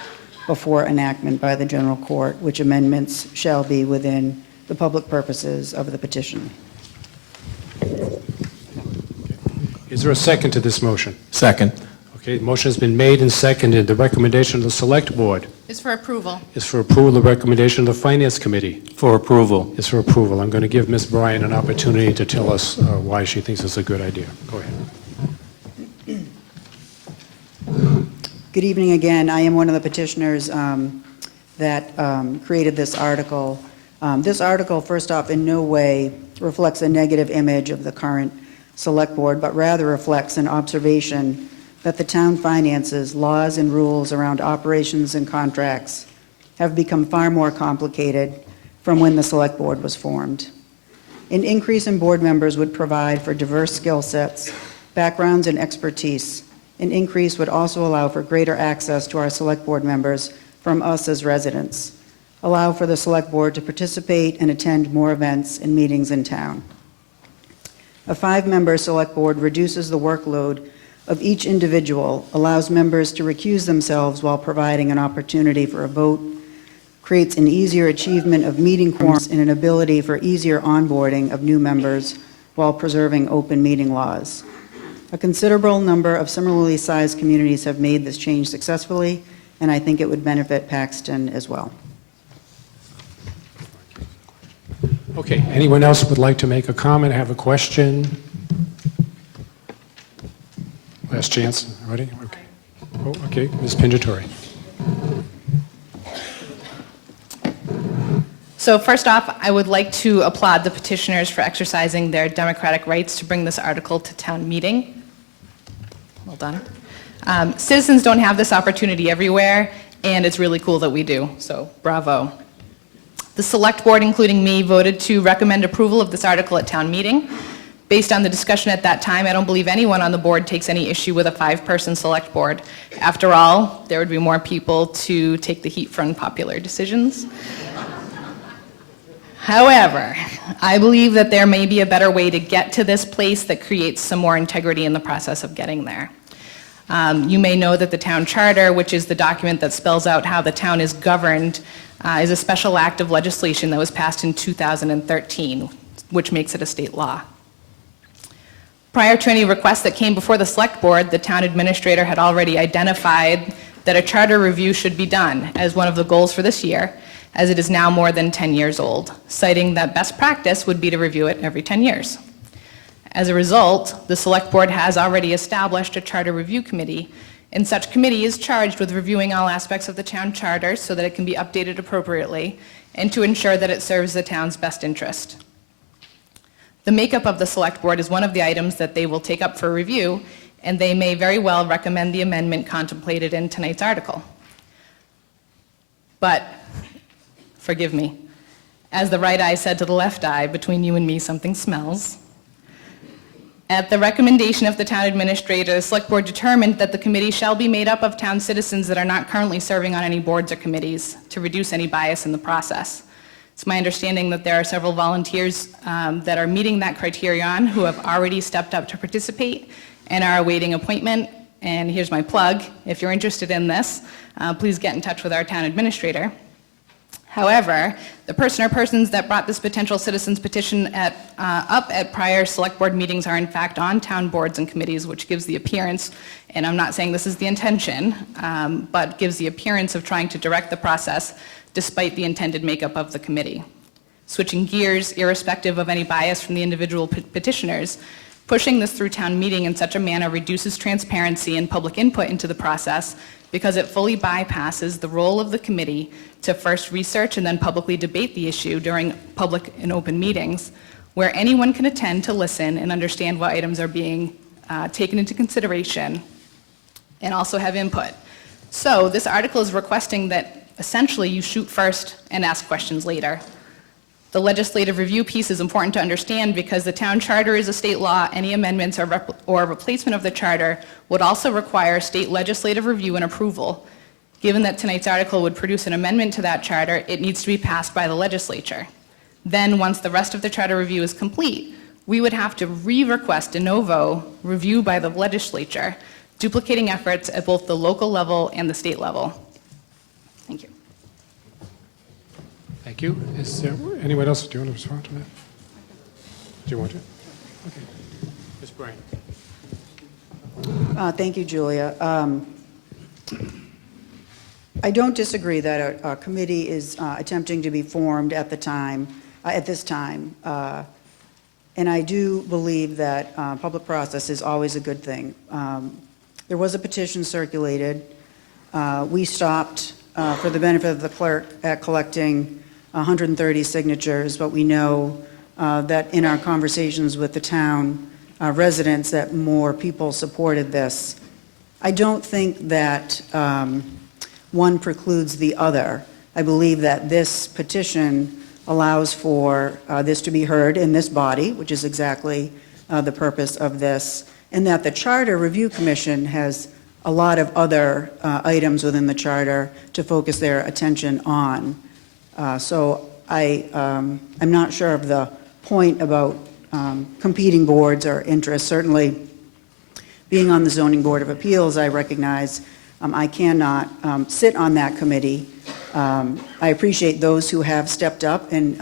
before enactment by the General Court, which amendments shall be within the public purposes of the petition. Is there a second to this motion? Second. Okay, the motion has been made and seconded. The recommendation of the Select Board Is for approval. is for approval. The recommendation of the Finance Committee For approval. is for approval. I'm going to give Ms. Bryan an opportunity to tell us why she thinks it's a good idea. Go ahead. Good evening again. I am one of the petitioners that created this article. This article, first off, in no way reflects a negative image of the current Select Board, but rather reflects an observation that the town finances, laws, and rules around operations and contracts have become far more complicated from when the Select Board was formed. An increase in board members would provide for diverse skill sets, backgrounds, and expertise. An increase would also allow for greater access to our Select Board members from us as residents, allow for the Select Board to participate and attend more events and meetings in town. A 5-member Select Board reduces the workload of each individual, allows members to recuse themselves while providing an opportunity for a vote, creates an easier achievement of meeting quorums and an ability for easier onboarding of new members while preserving open meeting laws. A considerable number of similarly sized communities have made this change successfully, and I think it would benefit Paxton as well. Okay, anyone else would like to make a comment, have a question? Last chance, ready? Okay. Oh, okay, Ms. Pingatore. So first off, I would like to applaud the petitioners for exercising their democratic rights to bring this article to town meeting. Well done. Citizens don't have this opportunity everywhere, and it's really cool that we do, so bravo. The Select Board, including me, voted to recommend approval of this article at town meeting. Based on the discussion at that time, I don't believe anyone on the board takes any issue with a 5-person Select Board. After all, there would be more people to take the heat for unpopular decisions. However, I believe that there may be a better way to get to this place that creates some more integrity in the process of getting there. You may know that the town charter, which is the document that spells out how the town is governed, is a special act of legislation that was passed in 2013, which makes it a state law. Prior to any requests that came before the Select Board, the town administrator had already identified that a charter review should be done as one of the goals for this year, as it is now more than 10 years old, citing that best practice would be to review it every 10 years. As a result, the Select Board has already established a charter review committee, and such committee is charged with reviewing all aspects of the town charter so that it can be updated appropriately and to ensure that it serves the town's best interest. The makeup of the Select Board is one of the items that they will take up for review, and they may very well recommend the amendment contemplated in tonight's article. But, forgive me, as the right eye said to the left eye, between you and me something smells. At the recommendation of the town administrator, the Select Board determined that the committee shall be made up of town citizens that are not currently serving on any boards or committees to reduce any bias in the process. It's my understanding that there are several volunteers that are meeting that criterion who have already stepped up to participate and are awaiting appointment. And here's my plug. If you're interested in this, please get in touch with our town administrator. However, the person or persons that brought this potential citizens petition up at prior select board meetings are in fact on town boards and committees, which gives the appearance, and I'm not saying this is the intention, but gives the appearance of trying to direct the process despite the intended makeup of the committee. Switching gears, irrespective of any bias from the individual petitioners, pushing this through town meeting in such a manner reduces transparency and public input into the process because it fully bypasses the role of the committee to first research and then publicly debate the issue during public and open meetings, where anyone can attend to listen and understand what items are being taken into consideration and also have input. So this article is requesting that essentially you shoot first and ask questions later. The legislative review piece is important to understand because the town charter is a state law. Any amendments or replacement of the charter would also require state legislative review and approval. Given that tonight's article would produce an amendment to that charter, it needs to be passed by the legislature. Then, once the rest of the charter review is complete, we would have to re-request de novo review by the legislature, duplicating efforts at both the local level and the state level. Thank you. Thank you. Is there anyone else? Do you want to respond to that? Do you want to? Okay. Ms. Bryan. Thank you, Julia. I don't disagree that a committee is attempting to be formed at this time. And I do believe that public process is always a good thing. There was a petition circulated. We stopped, for the benefit of the clerk, at collecting 130 signatures, but we know that in our conversations with the town residents that more people supported this. I don't think that one precludes the other. I believe that this petition allows for this to be heard in this body, which is exactly the purpose of this, and that the Charter Review Commission has a lot of other items within the charter to focus their attention on. So I'm not sure of the point about competing boards or interests. Certainly, being on the Zoning Board of Appeals, I recognize I cannot sit on that committee. I appreciate those who have stepped up and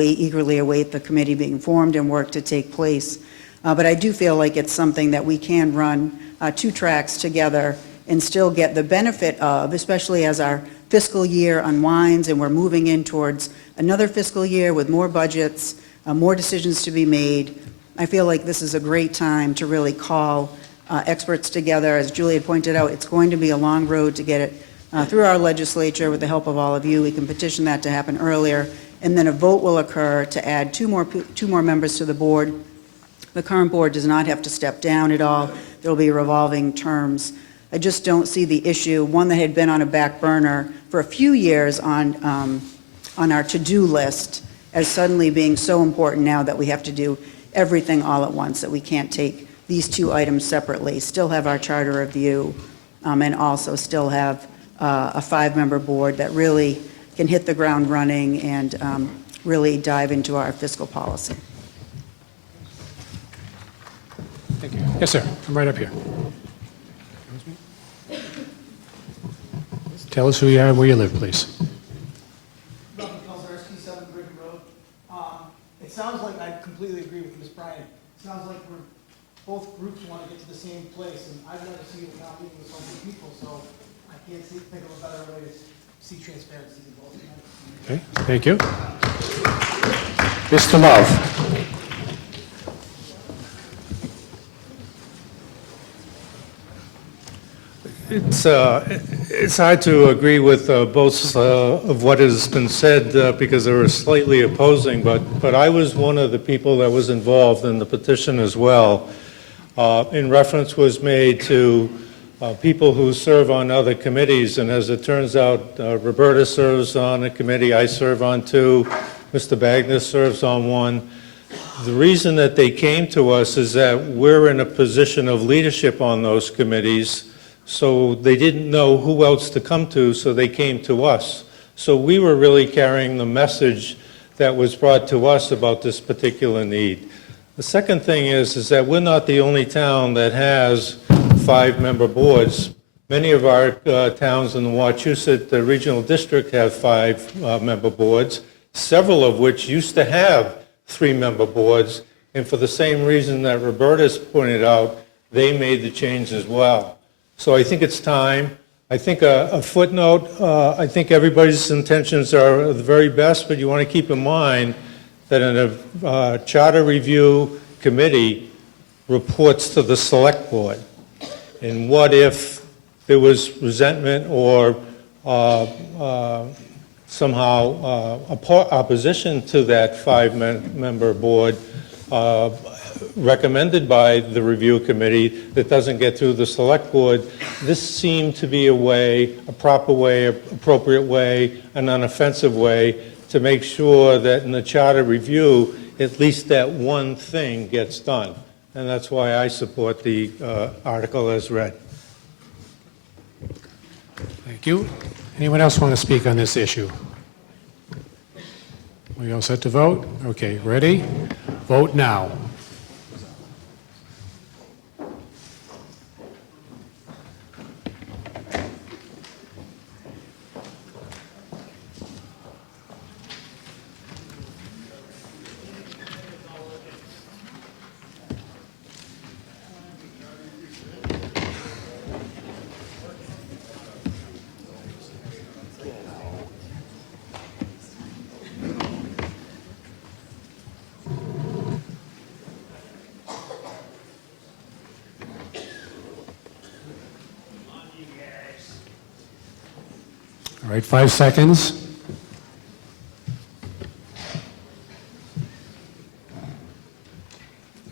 eagerly await the committee being formed and work to take place. But I do feel like it's something that we can run two tracks together and still get the benefit of, especially as our fiscal year unwinds and we're moving in towards another fiscal year with more budgets, more decisions to be made. I feel like this is a great time to really call experts together. As Julie had pointed out, it's going to be a long road to get it through our legislature with the help of all of you. We can petition that to happen earlier, and then a vote will occur to add two more members to the board. The current board does not have to step down at all. There will be revolving terms. I just don't see the issue, one that had been on a back burner for a few years on our to-do list, as suddenly being so important now that we have to do everything all at once, that we can't take these two items separately, still have our charter review, and also still have a 5-member board that really can hit the ground running and really dive into our fiscal policy. Thank you. Yes, sir. I'm right up here. Tell us who you are and where you live, please. Robert Kalzarski, 7 Brigham Road. It sounds like I completely agree with Ms. Bryan. It sounds like both groups want to get to the same place, and I'd rather see it without meeting with other people, so I can't think of a better way to see transparency in both. Okay, thank you. Mr. Love. It's hard to agree with both of what has been said because they were slightly opposing, but I was one of the people that was involved in the petition as well. In reference was made to people who serve on other committees, and as it turns out, Roberta serves on a committee, I serve on 2, Mr. Bagner serves on 1. The reason that they came to us is that we're in a position of leadership on those committees, so they didn't know who else to come to, so they came to us. So we were really carrying the message that was brought to us about this particular need. The second thing is that we're not the only town that has 5-member boards. Many of our towns in the Wachusett Regional District have 5-member boards, several of which used to have 3-member boards, and for the same reason that Roberta's pointed out, they made the change as well. So I think it's time. I think a footnote, I think everybody's intentions are the very best, but you want to keep in mind that a charter review committee reports to the select board. And what if there was resentment or somehow opposition to that 5-member board recommended by the review committee that doesn't get through the select board? This seemed to be a way, a proper way, appropriate way, an unoffensive way to make sure that in the charter review, at least that one thing gets done. And that's why I support the article as read. Thank you. Anyone else want to speak on this issue? We all set to vote? Okay, ready? Vote now. All right, 5 seconds.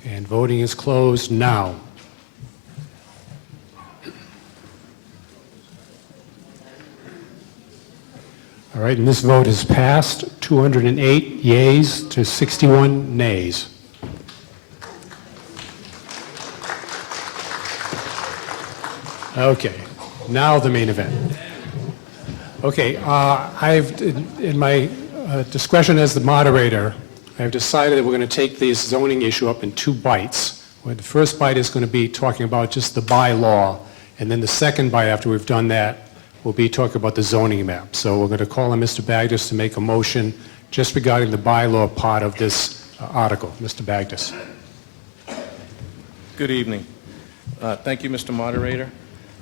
And voting is closed now. All right, and this vote is passed, 208 yeas to 61 nays. Okay, now the main event. Okay, I've, in my discretion as the moderator, I've decided that we're going to take this zoning issue up in 2 bites. Where the first bite is going to be talking about just the bylaw, and then the second bite after we've done that will be talking about the zoning map. So we're going to call on Mr. Bagdis to make a motion just regarding the bylaw part of this article. Mr. Bagdis. Good evening. Thank you, Mr. Moderator.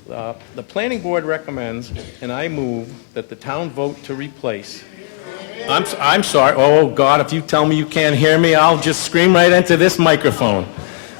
The planning board recommends, and I move, that the town vote to replace. I'm sorry. Oh, God, if you tell me you can't hear me, I'll just scream right into this microphone.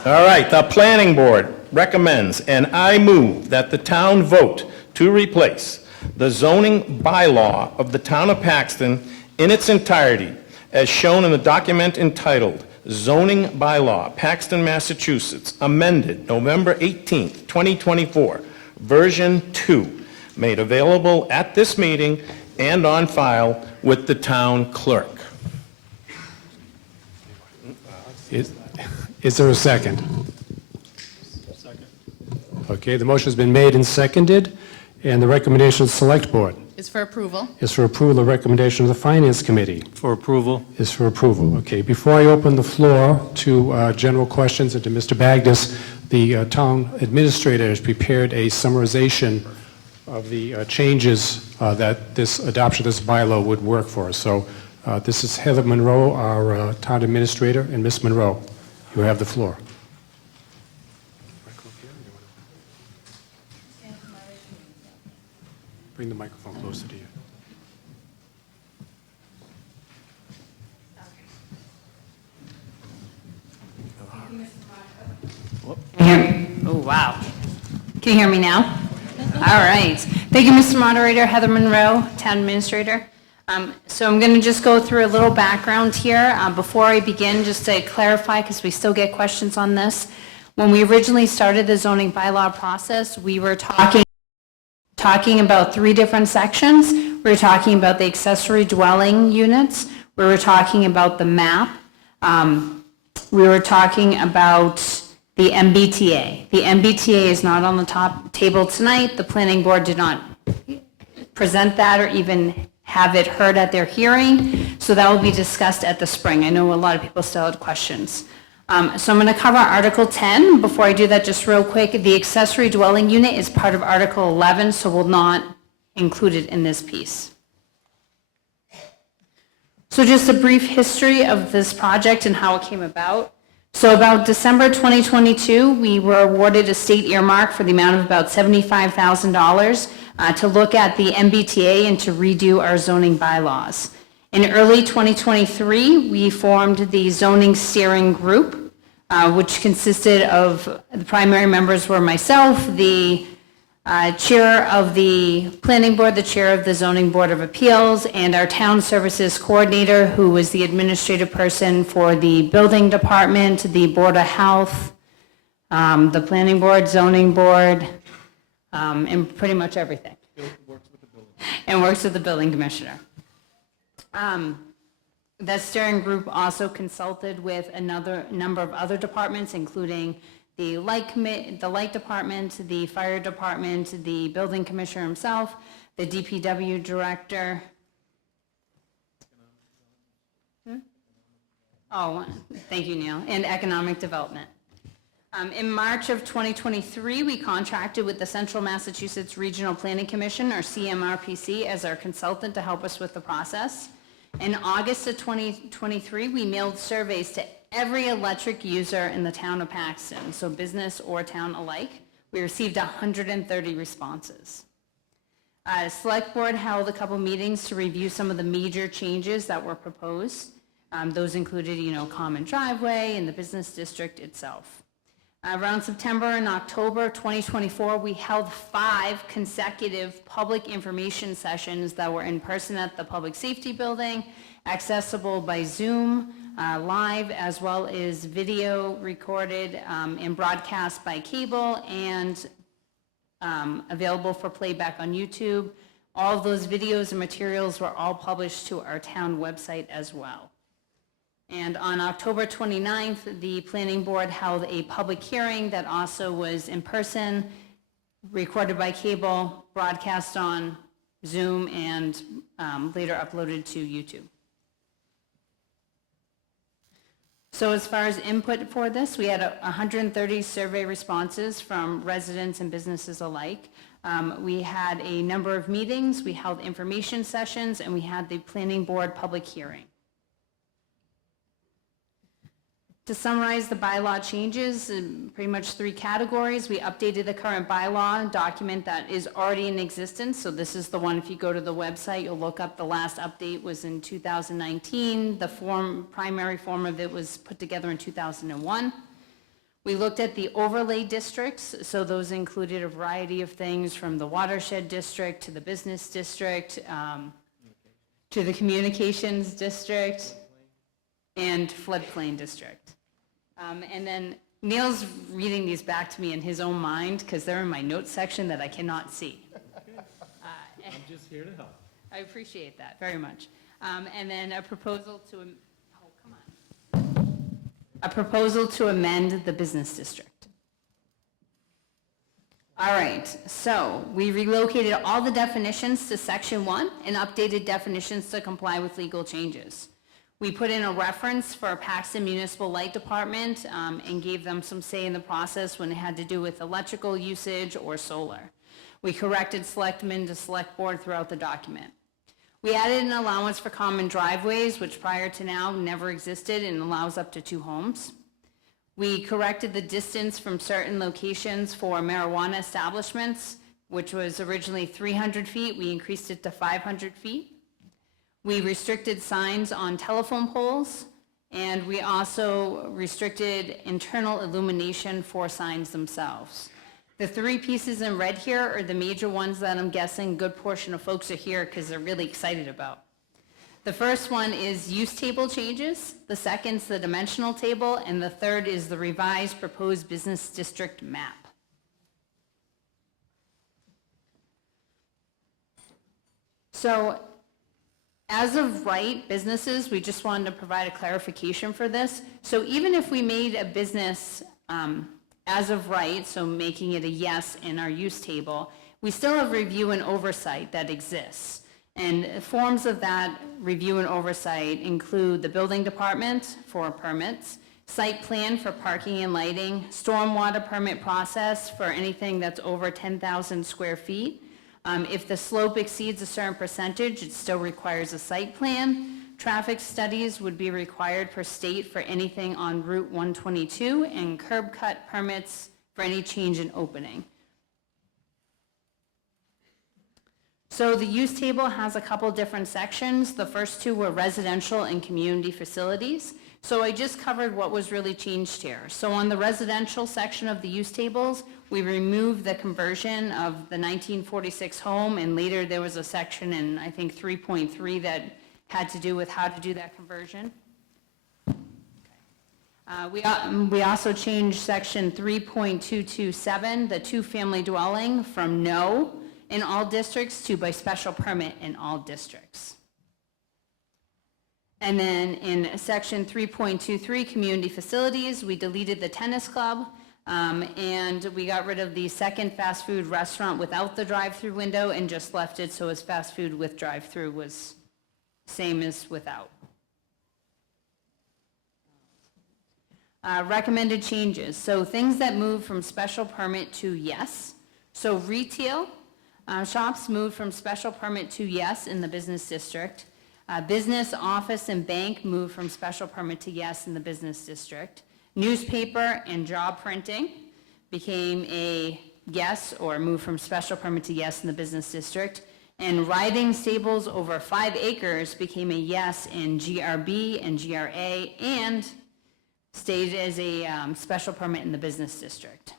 All right, the planning board recommends, and I move, that the town vote to replace the zoning bylaw of the town of Paxton in its entirety, as shown in the document entitled Zoning Bylaw, Paxton, Massachusetts, amended November 18th, 2024, version 2, made available at this meeting and on file with the town clerk. Is there a second? Second. Okay, the motion has been made and seconded, and the recommendation of the Select Board Is for approval. is for approval. The recommendation of the Finance Committee For approval. is for approval. Okay, before I open the floor to general questions and to Mr. Bagdis, the town administrator has prepared a summarization of the changes that this adoption of this bylaw would work for us. So this is Heather Monroe, our town administrator, and Ms. Monroe, you have the floor. Bring the microphone closer to you. Oh, wow. Can you hear me now? All right. Thank you, Mr. Moderator. Heather Monroe, Town Administrator. So I'm going to just go through a little background here. Before I begin, just to clarify, because we still get questions on this. When we originally started the zoning bylaw process, we were talking about 3 different sections. We were talking about the accessory dwelling units. We were talking about the map. We were talking about the MBTA. The MBTA is not on the top table tonight. The planning board did not present that or even have it heard at their hearing. So that will be discussed at the spring. I know a lot of people still had questions. So I'm going to cover Article 10. Before I do that, just real quick, the accessory dwelling unit is part of Article 11, so will not include it in this piece. So just a brief history of this project and how it came about. So about December 2022, we were awarded a state earmark for the amount of about $75,000 to look at the MBTA and to redo our zoning bylaws. In early 2023, we formed the zoning steering group, which consisted of, the primary members were myself, the chair of the planning board, the chair of the zoning board of appeals, and our town services coordinator, who was the administrative person for the building department, the board of health, the planning board, zoning board, and pretty much everything. And works with the building commissioner. The steering group also consulted with another number of other departments, including the light department, the fire department, the building commissioner himself, the DPW director. Oh, thank you, Neil, and economic development. In March of 2023, we contracted with the Central Massachusetts Regional Planning Commission, or CMRPC, as our consultant to help us with the process. In August of 2023, we mailed surveys to every electric user in the town of Paxton, so business or town alike. We received 130 responses. Select Board held a couple meetings to review some of the major changes that were proposed. Those included, common driveway and the business district itself. Around September and October 2024, we held 5 consecutive public information sessions that were in person at the Public Safety Building, accessible by Zoom, live, as well as video recorded and broadcast by cable, and available for playback on YouTube. All of those videos and materials were all published to our town website as well. And on October 29th, the planning board held a public hearing that also was in person, recorded by cable, broadcast on Zoom, and later uploaded to YouTube. So as far as input for this, we had 130 survey responses from residents and businesses alike. We had a number of meetings, we held information sessions, and we had the planning board public hearing. To summarize the bylaw changes, in pretty much 3 categories. We updated the current bylaw document that is already in existence. So this is the one, if you go to the website, you'll look up the last update was in 2019. The primary form of it was put together in 2001. We looked at the overlay districts. So those included a variety of things from the watershed district to the business district, to the communications district, and floodplain district. And then Neil's reading these back to me in his own mind because they're in my notes section that I cannot see. I'm just here to help. I appreciate that very much. And then a proposal to amend the business district. All right, so we relocated all the definitions to Section 1 and updated definitions to comply with legal changes. We put in a reference for Paxton Municipal Light Department and gave them some say in the process when it had to do with electrical usage or solar. We corrected selectmen to select board throughout the document. We added an allowance for common driveways, which prior to now never existed and allows up to 2 homes. We corrected the distance from certain locations for marijuana establishments, which was originally 300 feet. We increased it to 500 feet. We restricted signs on telephone poles, and we also restricted internal illumination for signs themselves. The 3 pieces in red here are the major ones that I'm guessing a good portion of folks are here because they're really excited about. The first one is use table changes, the second's the dimensional table, and the third is the revised proposed business district map. So, as of right, businesses, we just wanted to provide a clarification for this. So even if we made a business as of right, so making it a yes in our use table, we still have review and oversight that exists. And forms of that review and oversight include the building department for permits, site plan for parking and lighting, stormwater permit process for anything that's over 10,000 square feet. If the slope exceeds a certain percentage, it still requires a site plan. Traffic studies would be required per state for anything on Route 122, and curb cut permits for any change in opening. So the use table has a couple different sections. The first two were residential and community facilities. So I just covered what was really changed here. So on the residential section of the use tables, we removed the conversion of the 1946 home, and later there was a section in, I think, 3.3 that had to do with how to do that conversion. We also changed section 3.227, the two-family dwelling, from no in all districts to by special permit in all districts. And then in section 3.23, community facilities, we deleted the tennis club, and we got rid of the second fast food restaurant without the drive-through window and just left it so as fast food with drive-through was same as without. Recommended changes. So things that move from special permit to yes. So retail shops moved from special permit to yes in the business district. Business, office, and bank moved from special permit to yes in the business district. Newspaper and job printing became a yes or moved from special permit to yes in the business district. And riding stables over 5 acres became a yes in GRB and GRA and stayed as a special permit in the business district.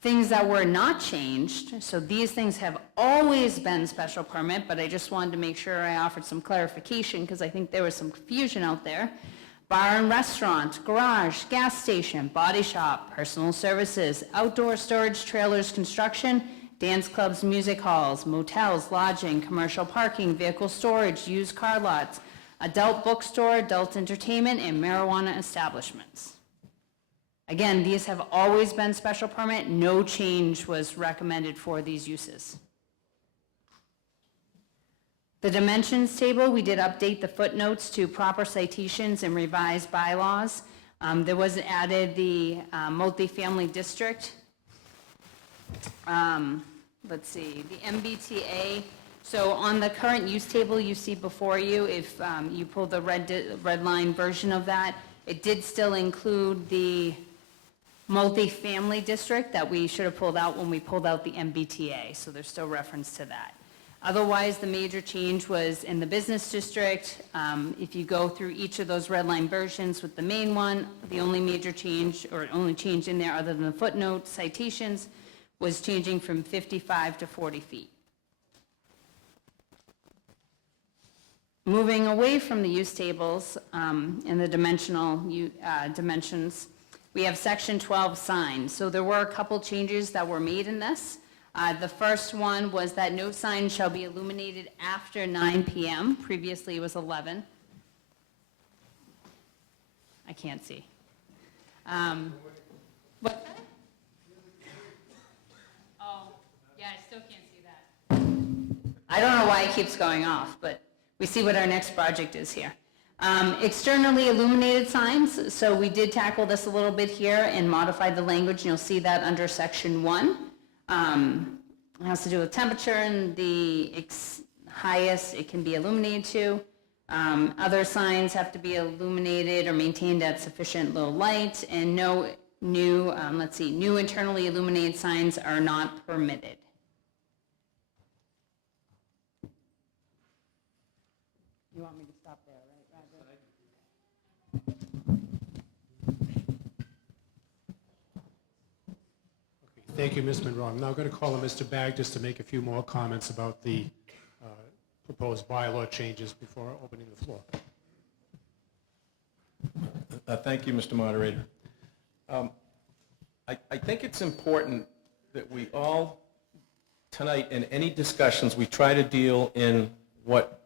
Things that were not changed, so these things have always been special permit, but I just wanted to make sure I offered some clarification because I think there was some confusion out there. Bar and restaurant, garage, gas station, body shop, personal services, outdoor storage trailers, construction, dance clubs, music halls, motels, lodging, commercial parking, vehicle storage, used car lots, adult bookstore, adult entertainment, and marijuana establishments. Again, these have always been special permit. No change was recommended for these uses. The dimensions table, we did update the footnotes to proper citations and revised bylaws. There was added the multifamily district. Let's see, the MBTA. So on the current use table you see before you, if you pull the red line version of that, it did still include the multifamily district that we should have pulled out when we pulled out the MBTA, so there's still reference to that. Otherwise, the major change was in the business district. If you go through each of those red line versions with the main one, the only major change, or only change in there other than the footnote citations, was changing from 55 to 40 feet. Moving away from the use tables and the dimensional dimensions, we have section 12 signs. So there were a couple changes that were made in this. The first one was that no sign shall be illuminated after 9 p.m. Previously it was 11. I can't see. What's that? Oh, yeah, I still can't see that. I don't know why it keeps going off, but we see what our next project is here. Externally illuminated signs, so we did tackle this a little bit here and modified the language, and you'll see that under section 1. It has to do with temperature and the highest it can be illuminated to. Other signs have to be illuminated or maintained at sufficient low light, and no new, new internally illuminated signs are not permitted. You want me to stop there, right, Okay, thank you, Ms. Monroe. I'm now going to call on Mr. Bagg just to make a few more comments about the proposed bylaw changes before opening the floor. Thank you, Mr. Moderator. I think it's important that we all, tonight, in any discussions, we try to deal in what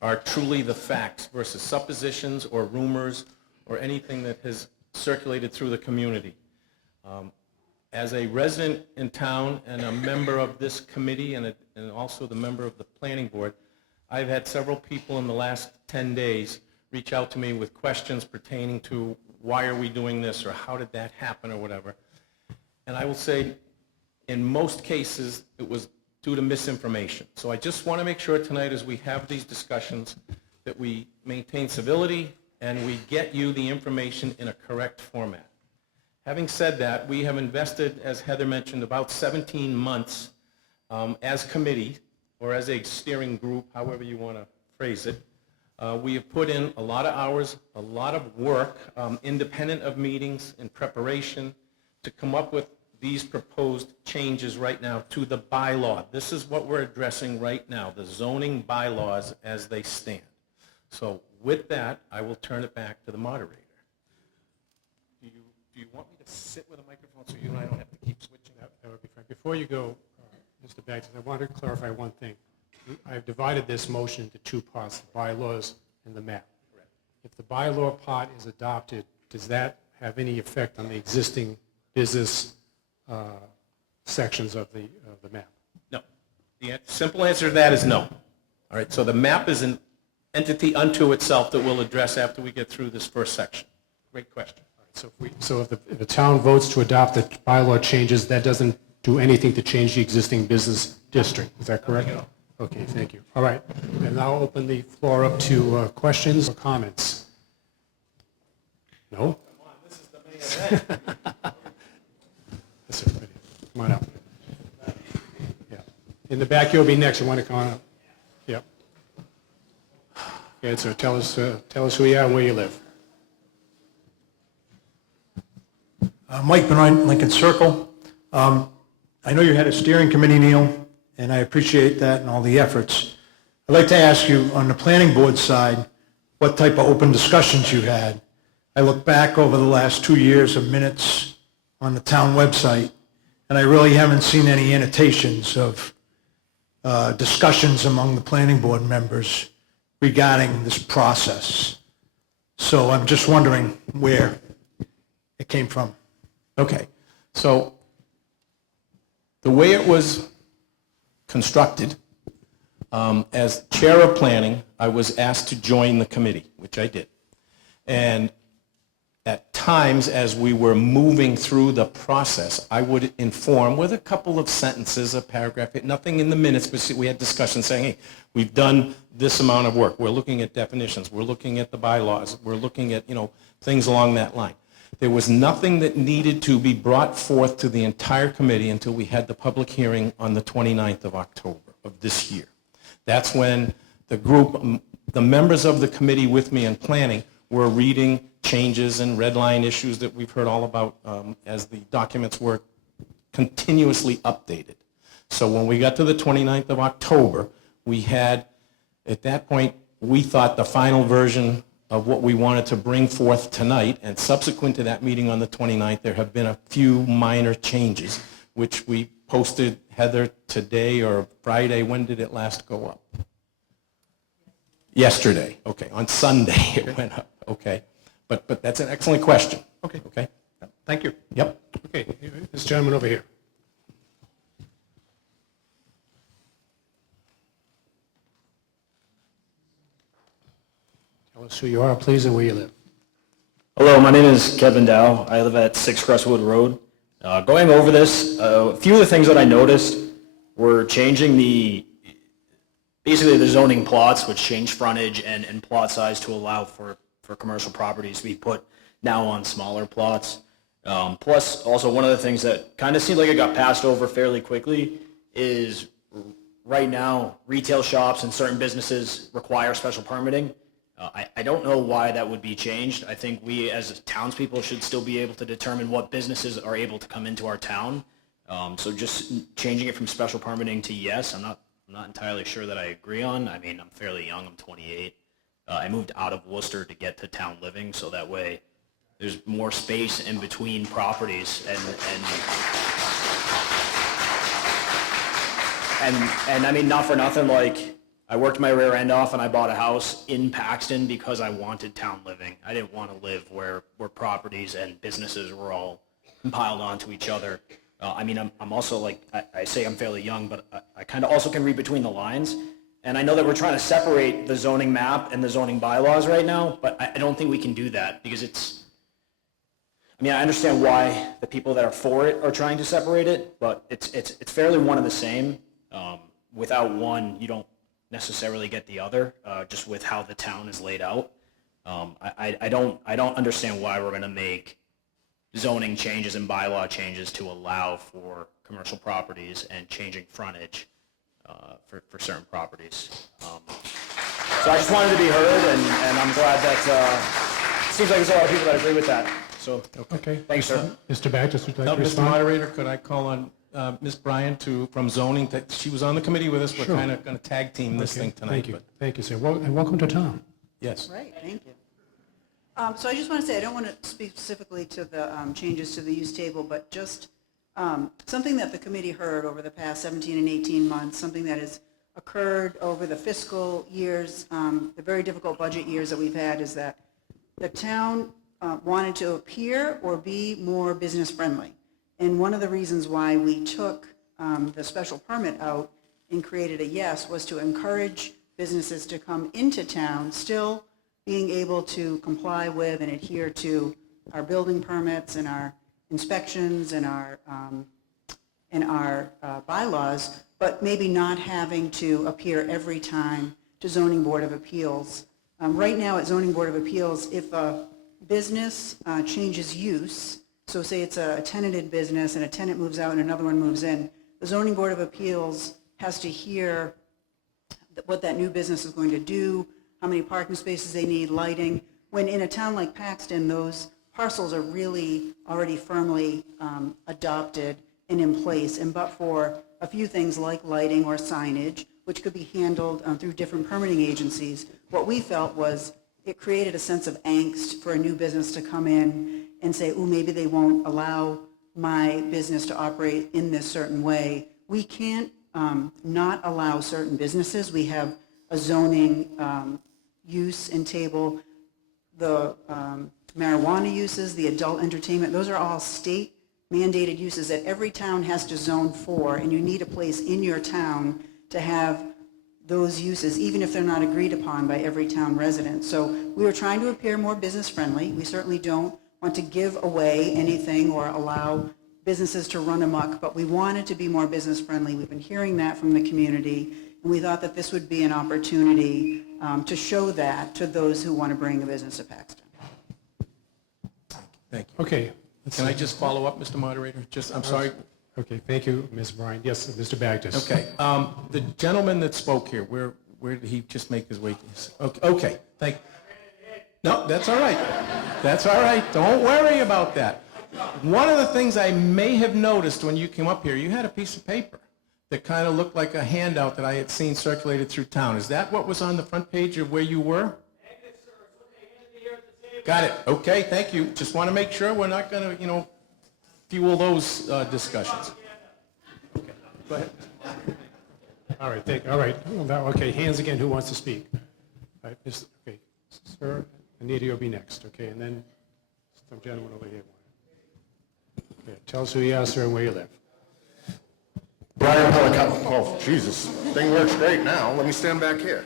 are truly the facts versus suppositions or rumors or anything that has circulated through the community. As a resident in town and a member of this committee and also the member of the planning board, I've had several people in the last 10 days reach out to me with questions pertaining to why are we doing this, or how did that happen, or whatever. And I will say, in most cases, it was due to misinformation. So I just want to make sure tonight, as we have these discussions, that we maintain civility and we get you the information in a correct format. Having said that, we have invested, as Heather mentioned, about 17 months as committee, or as a steering group, however you want to phrase it. We have put in a lot of hours, a lot of work, independent of meetings, in preparation to come up with these proposed changes right now to the bylaw. This is what we're addressing right now, the zoning bylaws as they stand. So with that, I will turn it back to the moderator. Do you want me to sit with a microphone so you and I don't have to keep switching? That would be fine. Before you go, Mr. Baggs, I want to clarify one thing. I've divided this motion into two parts, the bylaws and the map. Correct. If the bylaw part is adopted, does that have any effect on the existing business sections of the map? No. The simple answer to that is no. All right, so the map is an entity unto itself that we'll address after we get through this first section. Great question. So if the town votes to adopt the bylaw changes, that doesn't do anything to change the existing business district, is that correct? Okay, thank you. All right, and now I'll open the floor up to questions or comments. No? Come on, this is the main event. That's it, ready. Come on up. Yeah. In the back, you'll be next. You want to come on up? Yep. Okay, so tell us who you are and where you live. Mike Benoit, Lincoln Circle. I know you had a steering committee, Neil, and I appreciate that and all the efforts. I'd like to ask you, on the planning board side, what type of open discussions you had. I look back over the last 2 years of minutes on the town website, and I really haven't seen any annotations of discussions among the planning board members regarding this process. So I'm just wondering where it came from. Okay, so the way it was constructed, as chair of planning, I was asked to join the committee, which I did. And at times, as we were moving through the process, I would inform with a couple of sentences, a paragraph, nothing in the minutes, but we had discussions saying, hey, we've done this amount of work. We're looking at definitions. We're looking at the bylaws. We're looking at, things along that line. There was nothing that needed to be brought forth to the entire committee until we had the public hearing on the 29th of October of this year. That's when the group, the members of the committee with me in planning, were reading changes and red line issues that we've heard all about as the documents were continuously updated. So when we got to the 29th of October, we had, at that point, we thought the final version of what we wanted to bring forth tonight, and subsequent to that meeting on the 29th, there have been a few minor changes, which we posted, Heather, today or Friday. When did it last go up? Yesterday. Okay, on Sunday it went up. Okay, but that's an excellent question. Okay. Okay. Thank you. Yep. Okay, this gentleman over here. Tell us who you are, please, and where you live. Hello, my name is Kevin Dow. I live at 6 Crestwood Road. Going over this, a few of the things that I noticed were changing basically the zoning plots, which change frontage and plot size to allow for commercial properties to be put now on smaller plots. Plus, also one of the things that kind of seemed like it got passed over fairly quickly is right now retail shops and certain businesses require special permitting. I don't know why that would be changed. I think we as townspeople should still be able to determine what businesses are able to come into our town. So just changing it from special permitting to yes, I'm not entirely sure that I agree on. I mean, I'm fairly young, I'm 28. I moved out of Worcester to get to town living, so that way there's more space in between properties and I mean, not for nothing, like, I worked my rear end off and I bought a house in Paxton because I wanted town living. I didn't want to live where properties and businesses were all compiled onto each other. I mean, I'm also like, I say I'm fairly young, but I kind of also can read between the lines. And I know that we're trying to separate the zoning map and the zoning bylaws right now, but I don't think we can do that because I understand why the people that are for it are trying to separate it, but it's fairly one and the same. Without one, you don't necessarily get the other, just with how the town is laid out. I don't understand why we're going to make zoning changes and bylaw changes to allow for commercial properties and changing frontage for certain properties. So I just wanted to be heard, and I'm glad that it seems like there's a lot of people that agree with that. So, Okay. thanks, sir. Mr. Backus, would you like to Mr. respond? Moderator, could I call on Ms. Bryan from zoning? That she was on the committee with us. We're Sure. kind of going to tag team this Okay, thing tonight. Thank you. but- Thank you, sir. And welcome to town. Yes. Right, thank you. So I just want to say, I don't want to speak specifically to the changes to the use table, but just something that the committee heard over the past 17 and 18 months, something that has occurred over the fiscal years, the very difficult budget years that we've had, is that the town wanted to appear or be more business friendly. And one of the reasons why we took the special permit out and created a yes was to encourage businesses to come into town, still being able to comply with and adhere to our building permits and our inspections and our bylaws, but maybe not having to appear every time to Zoning Board of Appeals. Right now at Zoning Board of Appeals, if a business changes use, so say it's a tenanted business and a tenant moves out and another one moves in, the Zoning Board of Appeals has to hear what that new business is going to do, how many parking spaces they need, lighting. When in a town like Paxton, those parcels are really already firmly adopted and in place, and but for a few things like lighting or signage, which could be handled through different permitting agencies, what we felt was it created a sense of angst for a new business to come in and say, ooh, maybe they won't allow my business to operate in this certain way. We can't not allow certain businesses. We have a zoning use and table, the marijuana uses, the adult entertainment, those are all state mandated uses that every town has to zone for, and you need a place in your town to have those uses, even if they're not agreed upon by every town resident. So we were trying to appear more business friendly. We certainly don't want to give away anything or allow businesses to run amok, but we wanted to be more business friendly. We've been hearing that from the community, and we thought that this would be an opportunity to show that to those who want to bring a business to Paxton. Thank you. Okay. Can I just follow up, Mr. Moderator? I'm sorry. Okay, thank you, Ms. Bryan. Yes, Mr. Backus. Okay. The gentleman that spoke here, where did he just make his way? Okay. Thank. No, that's all right. That's all right. Don't worry about that. One of the things I may have noticed when you came up here, you had a piece of paper that kind of looked like a handout that I had seen circulated through town. Is that what was on the front page of where you were? Got it. Okay, thank you. Just want to make sure we're not going to, fuel those discussions. Okay, go ahead. All right, all right. Okay, hands again, who wants to speak? All right, okay, sir, Anita, you'll be next, okay, and then some gentleman over here. Okay, tell us who you are, sir, and where you live. Brian Pelicano, oh, Jesus, thing works great now, let me stand back here.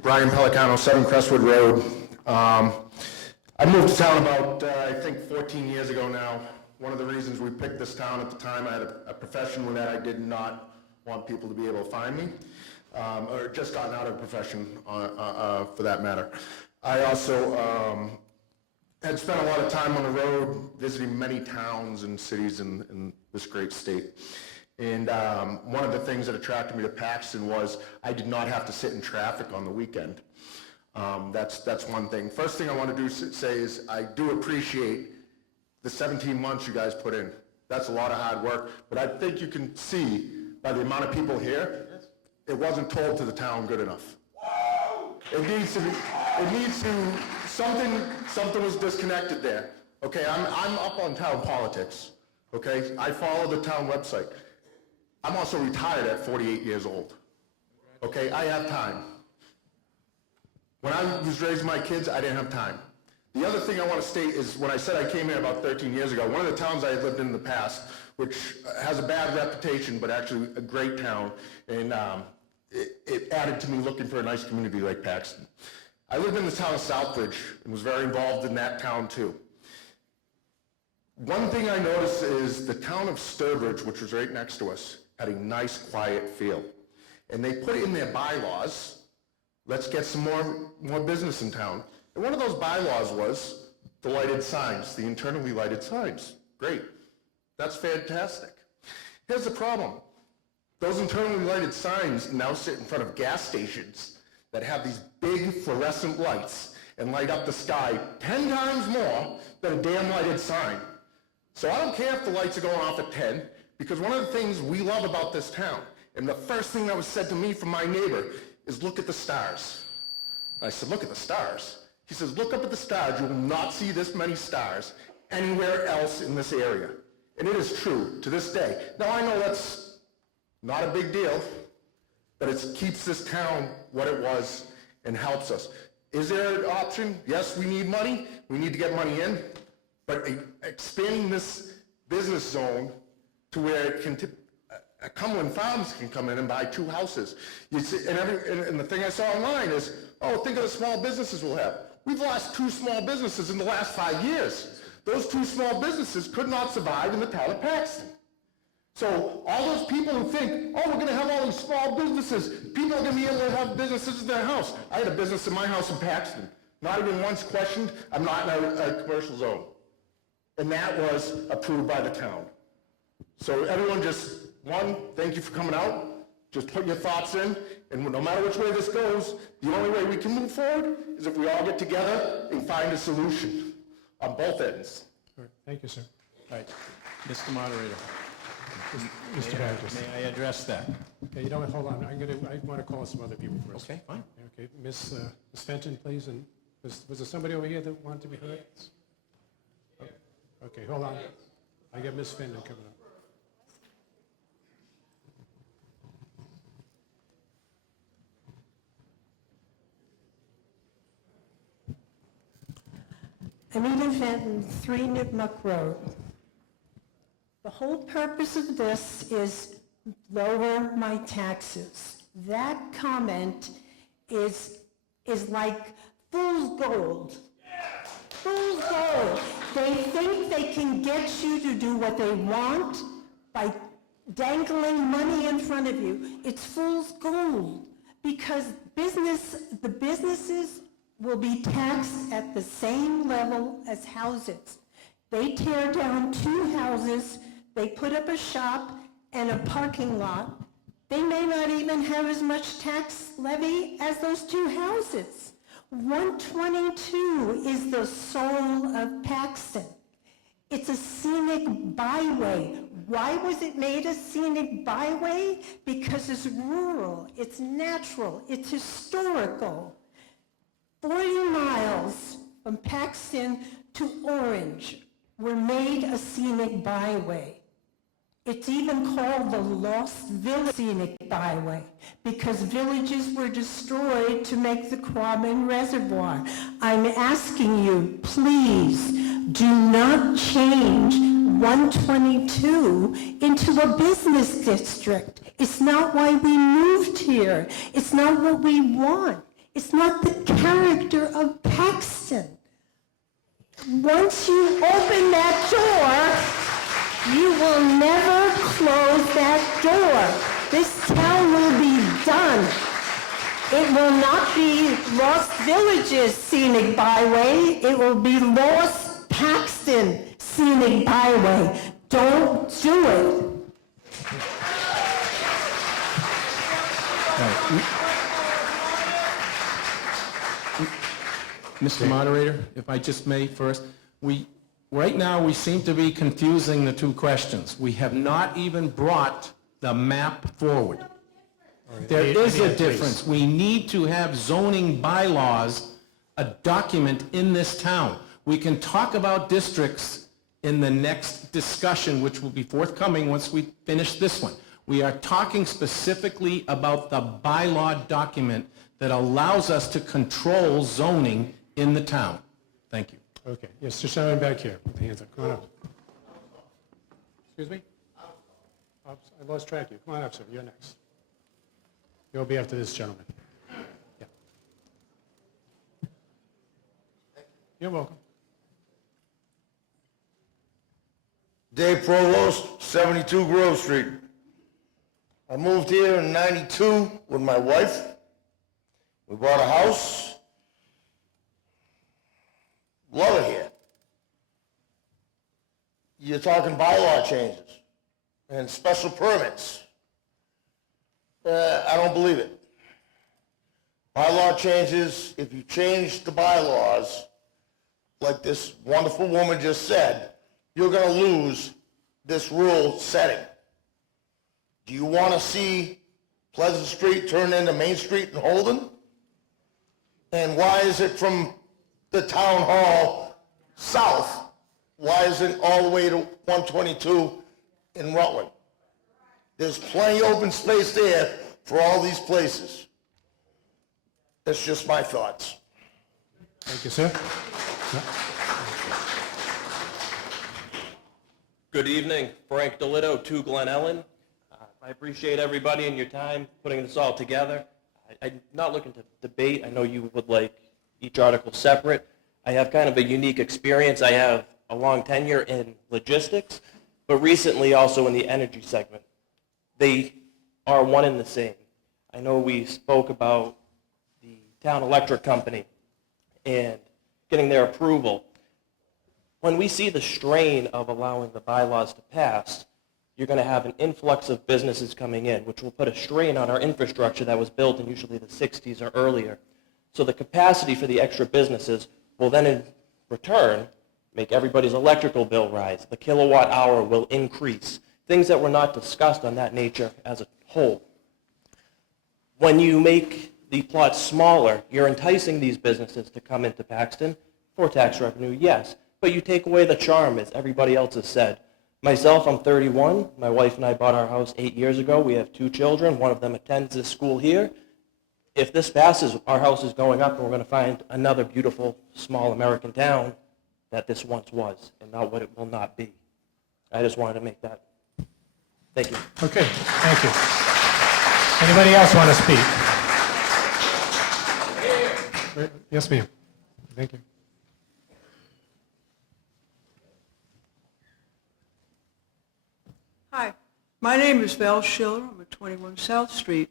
Brian Pelicano, 7 Crestwood Road. I moved to town about, I think, 14 years ago now. One of the reasons we picked this town at the time, I had a profession that I did not want people to be able to find me, or just gotten out of a profession for that matter. I also had spent a lot of time on the road visiting many towns and cities in this great state. And one of the things that attracted me to Paxton was I did not have to sit in traffic on the weekend. That's one thing. First thing I want to do say is I do appreciate the 17 months you guys put in. That's a lot of hard work, but I think you can see by the amount of people here, it wasn't told to the town good enough. Something was disconnected there. Okay, I'm up on town politics. Okay, I follow the town website. I'm also retired at 48 years old. Okay, I have time. When I was raising my kids, I didn't have time. The other thing I want to state is when I said I came here about 13 years ago, one of the towns I had lived in the past, which has a bad reputation, but actually a great town, and it added to me looking for a nice community like Paxton. I lived in the town of Southbridge and was very involved in that town too. One thing I noticed is the town of Sturbridge, which was right next to us, had a nice quiet feel. And they put in their bylaws, let's get some more business in town. And one of those bylaws was the lighted signs, the internally lighted signs. Great. That's fantastic. Here's the problem. Those internally lighted signs now sit in front of gas stations that have these big fluorescent lights and light up the sky 10 times more than a damn lighted sign. So I don't care if the lights are going off at 10, because one of the things we love about this town, and the first thing that was said to me from my neighbor, is look at the stars. I said, look at the stars? He says, look up at the stars. You will not see this many stars anywhere else in this area. And it is true to this day. Now I know that's not a big deal, but it keeps this town what it was and helps us. Is there an option? Yes, we need money. We need to get money in. But expanding this business zone to where it can, Cumberland Farms can come in and buy 2 houses. You see, and the thing I saw online is, oh, think of the small businesses we'll have. We've lost 2 small businesses in the last 5 years. Those 2 small businesses could not survive in the town of Paxton. So all those people who think, oh, we're going to have all these small businesses, people are going to be able to have businesses in their house. I had a business in my house in Paxton. Not even once questioned, I'm not in a commercial zone. And that was approved by the town. So everyone just, one, thank you for coming out. Just put your thoughts in, and no matter which way this goes, the only way we can move forward is if we all get together and find a solution on both ends. All right, thank you, sir. All right, Mr. Moderator. Mr. Baptist. May I address that? Okay, you know what, hold on, I want to call some other people first. Okay, fine. Okay, Ms. Fenton, please, and was there somebody over here that wanted to be heard? Oh, okay, hold on. I got Ms. Fenton coming up. Anita Fenton, 3 Nipmuc Road. The whole purpose of this is lower my taxes. That comment is like fool's gold. Fool's gold. They think they can get you to do what they want by dangling money in front of you. It's fool's gold, because the businesses will be taxed at the same level as houses. They tear down 2 houses, they put up a shop and a parking lot. They may not even have as much tax levy as those 2 houses. 122 is the soul of Paxton. It's a scenic byway. Why was it made a scenic byway? Because it's rural, it's natural, it's historical. 40 miles from Paxton to Orange were made a scenic byway. It's even called the Lost Village Scenic Byway, because villages were destroyed to make the Quabbin Reservoir. I'm asking you, please, do not change 122 into a business district. It's not why we moved here. It's not what we want. It's not the character of Paxton. Once you open that door, you will never close that door. This town will be done. It will not be Lost Villages Scenic Byway. It will be Lost Paxton Scenic Byway. Don't do it. Mr. Moderator, if I just may first, right now we seem to be confusing the 2 questions. We have not even brought the map forward. There is a difference. We need to have zoning bylaws, a document in this town. We can talk about districts in the next discussion, which will be forthcoming once we finish this one. We are talking specifically about the bylaw document that allows us to control zoning in the town. Thank you. Okay, yes, just gentleman back here with the hands up. Come on up. Excuse me? Oops, I lost track of you. Come on up, sir. You're next. You'll be after this gentleman. Yeah. You're welcome. Dave Provost, 72 Grove Street. I moved here in '92 with my wife. We bought a house. Love it here. You're talking bylaw changes and special permits. I don't believe it. Bylaw changes, if you change the bylaws, like this wonderful woman just said, you're going to lose this rule setting. Do you want to see Pleasant Street turn into Main Street in Holden? And why is it from the town hall south? Why isn't it all the way to 122 in Rutland? There's plenty open space there for all these places. That's just my thoughts. Thank you, sir. Good evening, Frank Delitto, 2 Glen Ellen. I appreciate everybody and your time putting this all together. I'm not looking to debate. I know you would like each article separate. I have kind of a unique experience. I have a long tenure in logistics, but recently also in the energy segment. They are one and the same. I know we spoke about the town electric company and getting their approval. When we see the strain of allowing the bylaws to pass, you're going to have an influx of businesses coming in, which will put a strain on our infrastructure that was built in usually the 60s or earlier. So the capacity for the extra businesses will then in return make everybody's electrical bill rise. The kilowatt hour will increase. Things that were not discussed on that nature as a whole. When you make the plots smaller, you're enticing these businesses to come into Paxton for tax revenue, yes, but you take away the charm, as everybody else has said. Myself, I'm 31. My wife and I bought our house 8 years ago. We have 2 children. One of them attends this school here. If this passes, our house is going up, and we're going to find another beautiful, small American town that this once was, and not what it will not be. I just wanted to make that. Thank you. Okay, thank you. Anybody else want to speak? Yes, ma'am. Thank you. Hi, my name is Val Schiller. I'm at 21 South Street,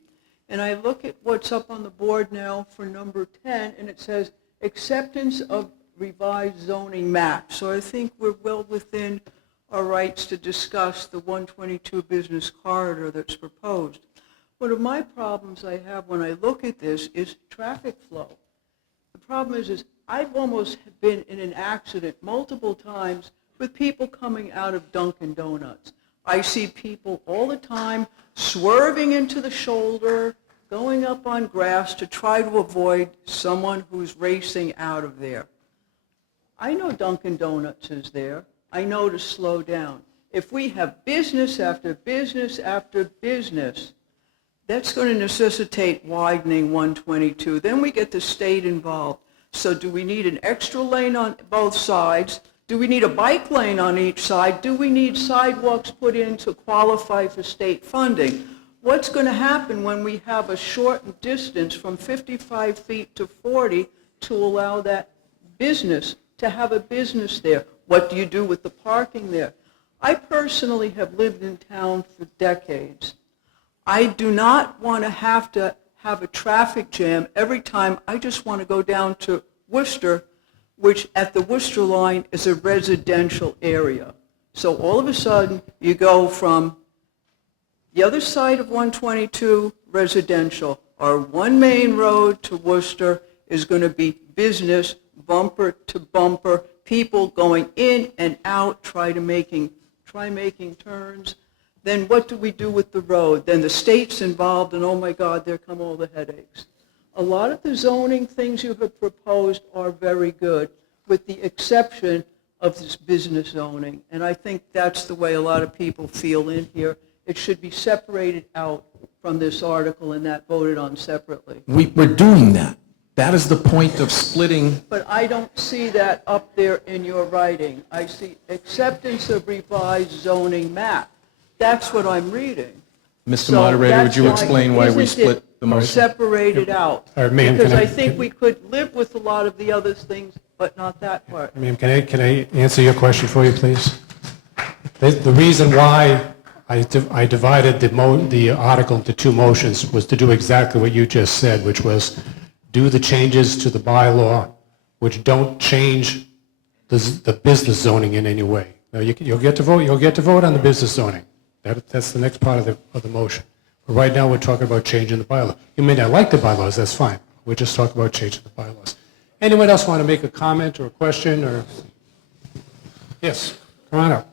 and I look at what's up on the board now for number 10, and it says acceptance of revised zoning map. So I think we're well within our rights to discuss the 122 business corridor that's proposed. One of my problems I have when I look at this is traffic flow. The problem is I've almost been in an accident multiple times with people coming out of Dunkin' Donuts. I see people all the time swerving into the shoulder, going up on grass to try to avoid someone who's racing out of there. I know Dunkin' Donuts is there. I know to slow down. If we have business after business after business, that's going to necessitate widening 122. Then we get the state involved. So do we need an extra lane on both sides? Do we need a bike lane on each side? Do we need sidewalks put in to qualify for state funding? What's going to happen when we have a shortened distance from 55 feet to 40 to allow that business to have a business there? What do you do with the parking there? I personally have lived in town for decades. I do not want to have a traffic jam every time I just want to go down to Worcester, which at the Worcester line is a residential area. So all of a sudden, you go from the other side of 122, residential. Our one main road to Worcester is going to be business, bumper to bumper, people going in and out, try making turns. Then what do we do with the road? Then the state's involved, and oh my God, there come all the headaches. A lot of the zoning things you have proposed are very good, with the exception of this business zoning. And I think that's the way a lot of people feel in here. It should be separated out from this article and that voted on separately. We're doing that. That is the point of splitting. But I don't see that up there in your writing. I see acceptance of revised zoning map. That's what I'm reading. Mr. So Moderator, would that's you explain why we isn't it split? The motion. separated out. All right, ma'am, Because can I- I think we could live with a lot of the other things, but not that part. Ma'am, can I answer your question for you, please? The reason why I divided the article into two motions was to do exactly what you just said, which was do the changes to the bylaw which don't change the business zoning in any way. Now, you'll get to vote on the business zoning. That's the next part of the motion. But right now, we're talking about changing the bylaw. You may not like the bylaws, that's fine. We're just talking about changing the bylaws. Anyone else want to make a comment or a question or? Yes, come on up.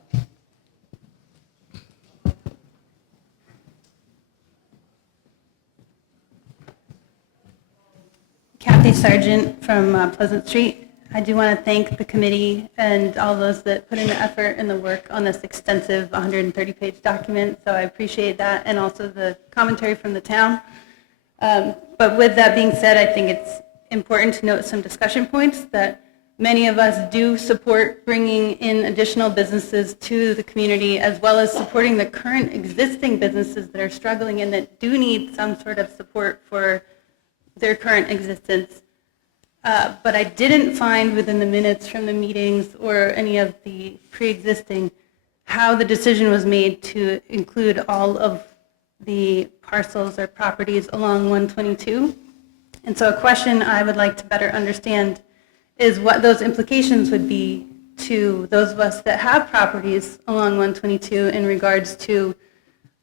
Kathy Sargent from Pleasant Street. I do want to thank the committee and all those that put in the effort and the work on this extensive 130-page document, so I appreciate that, and also the commentary from the town. But with that being said, I think it's important to note some discussion points that many of us do support bringing in additional businesses to the community, as well as supporting the current existing businesses that are struggling and that do need some sort of support for their current existence. But I didn't find within the minutes from the meetings or any of the pre-existing how the decision was made to include all of the parcels or properties along 122. And so a question I would like to better understand is what those implications would be to those of us that have properties along 122 in regards to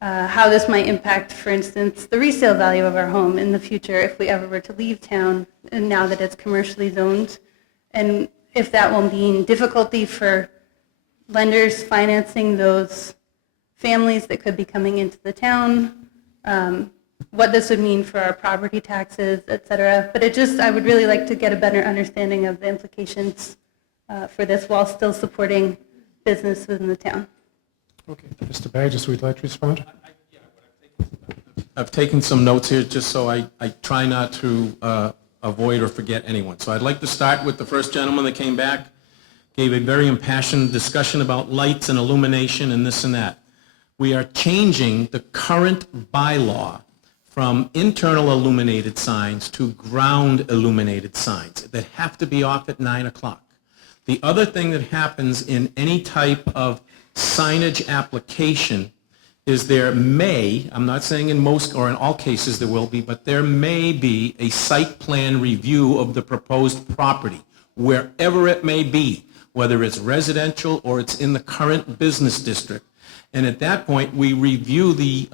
how this might impact, for instance, the resale value of our home in the future if we ever were to leave town and now that it's commercially zoned, and if that will mean difficulty for lenders financing those families that could be coming into the town, what this would mean for our property taxes, et cetera. But I would really like to get a better understanding of the implications for this while still supporting business within the town. Okay, Mr. Burgess, would you like to respond? I've taken some notes here just so I try not to avoid or forget anyone. So I'd like to start with the first gentleman that came back, gave a very impassioned discussion about lights and illumination and this and that. We are changing the current bylaw from internal illuminated signs to ground illuminated signs that have to be off at 9 o'clock. The other thing that happens in any type of signage application is there may, I'm not saying in most or in all cases there will be, but there may be a site plan review of the proposed property, wherever it may be, whether it's residential or it's in the current business district. And at that point, we review the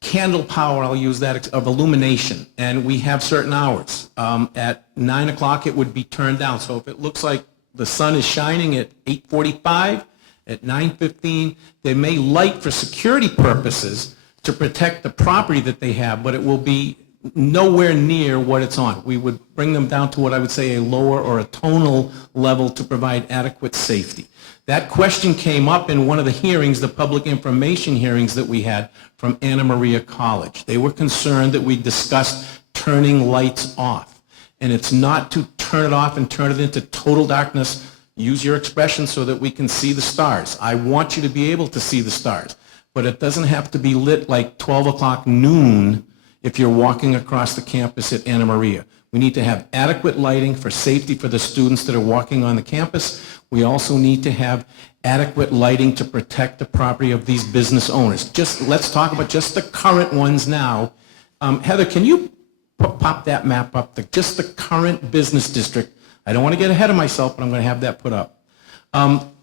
candle power, I'll use that, of illumination, and we have certain hours. At 9 o'clock, it would be turned down. So if it looks like the sun is shining at 8:45, at 9:15, they may light for security purposes to protect the property that they have, but it will be nowhere near what it's on. We would bring them down to what I would say a lower or a tonal level to provide adequate safety. That question came up in one of the hearings, the public information hearings that we had from Anna Maria College. They were concerned that we discussed turning lights off. And it's not to turn it off and turn it into total darkness. Use your expression so that we can see the stars. I want you to be able to see the stars. But it doesn't have to be lit like 12 o'clock noon if you're walking across the campus at Anna Maria. We need to have adequate lighting for safety for the students that are walking on the campus. We also need to have adequate lighting to protect the property of these business owners. Let's talk about just the current ones now. Heather, can you pop that map up, just the current business district? I don't want to get ahead of myself, but I'm going to have that put up.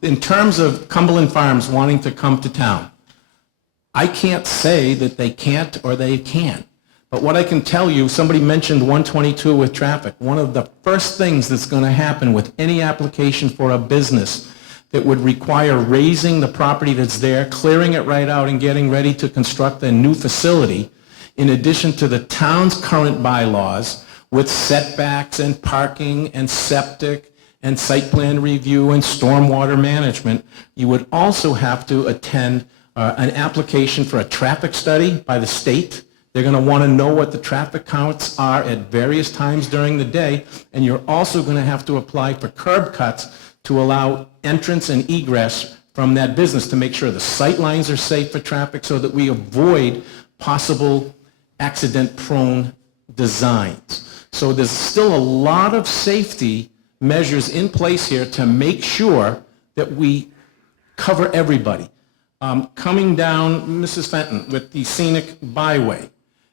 In terms of Cumberland Farms wanting to come to town, I can't say that they can't or they can. But what I can tell you, somebody mentioned 122 with traffic. One of the first things that's going to happen with any application for a business that would require raising the property that's there, clearing it right out, and getting ready to construct a new facility, in addition to the town's current bylaws with setbacks and parking and septic and site plan review and stormwater management, you would also have to attend an application for a traffic study by the state. They're going to want to know what the traffic counts are at various times during the day, and you're also going to have to apply for curb cuts to allow entrance and egress from that business to make sure the sight lines are safe for traffic so that we avoid possible accident-prone designs. So there's still a lot of safety measures in place here to make sure that we cover everybody. Coming down Mrs. Fenton with the scenic byway,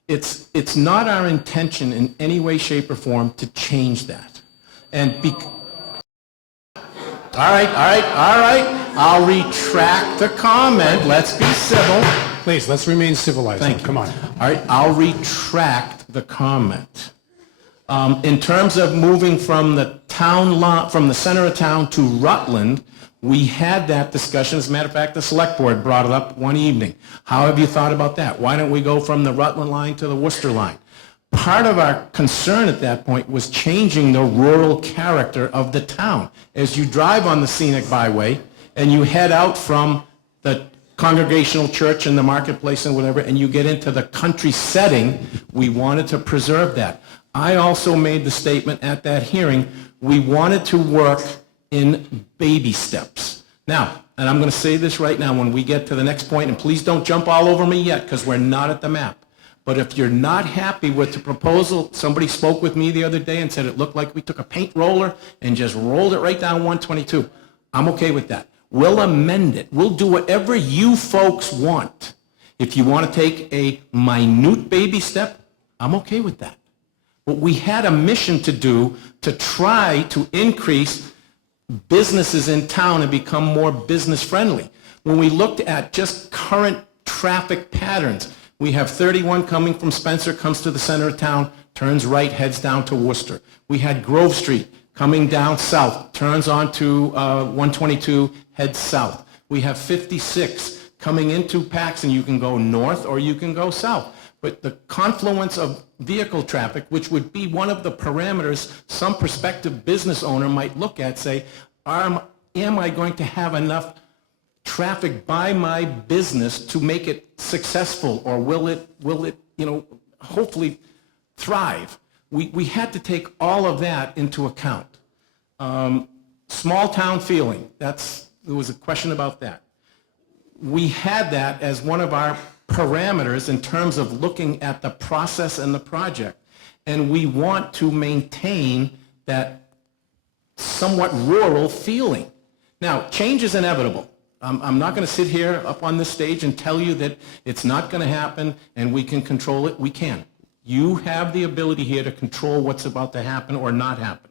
it's not our intention in any way, shape, or form to change that. And all right. I'll retract the comment. Let's be civil. Please, let's remain civilized. Thank you. Come on. All right, I'll retract the comment. In terms of moving from the town lot, from the center of town to Rutland, we had that discussion. As a matter of fact, the select board brought it up one evening. How have you thought about that? Why don't we go from the Rutland line to the Worcester line? Part of our concern at that point was changing the rural character of the town. As you drive on the scenic byway and you head out from the Congregational Church and the marketplace and whatever, and you get into the country setting, we wanted to preserve that. I also made the statement at that hearing, we wanted to work in baby steps. Now, and I'm going to say this right now when we get to the next point, and please don't jump all over me yet because we're not at the map. But if you're not happy with the proposal, somebody spoke with me the other day and said it looked like we took a paint roller and just rolled it right down 122. I'm okay with that. We'll amend it. We'll do whatever you folks want. If you want to take a minute baby step, I'm okay with that. But we had a mission to do to try to increase businesses in town and become more business friendly. When we looked at just current traffic patterns, we have 31 coming from Spencer, comes to the center of town, turns right, heads down to Worcester. We had Grove Street coming down south, turns onto 122, heads south. We have 56 coming into Paxton. You can go north or you can go south. But the confluence of vehicle traffic, which would be one of the parameters some prospective business owner might look at, say, am I going to have enough traffic by my business to make it successful, or will it hopefully thrive? We had to take all of that into account. Small town feeling, there was a question about that. We had that as one of our parameters in terms of looking at the process and the project, and we want to maintain that somewhat rural feeling. Now, change is inevitable. I'm not going to sit here up on this stage and tell you that it's not going to happen and we can control it. We can. You have the ability here to control what's about to happen or not happen.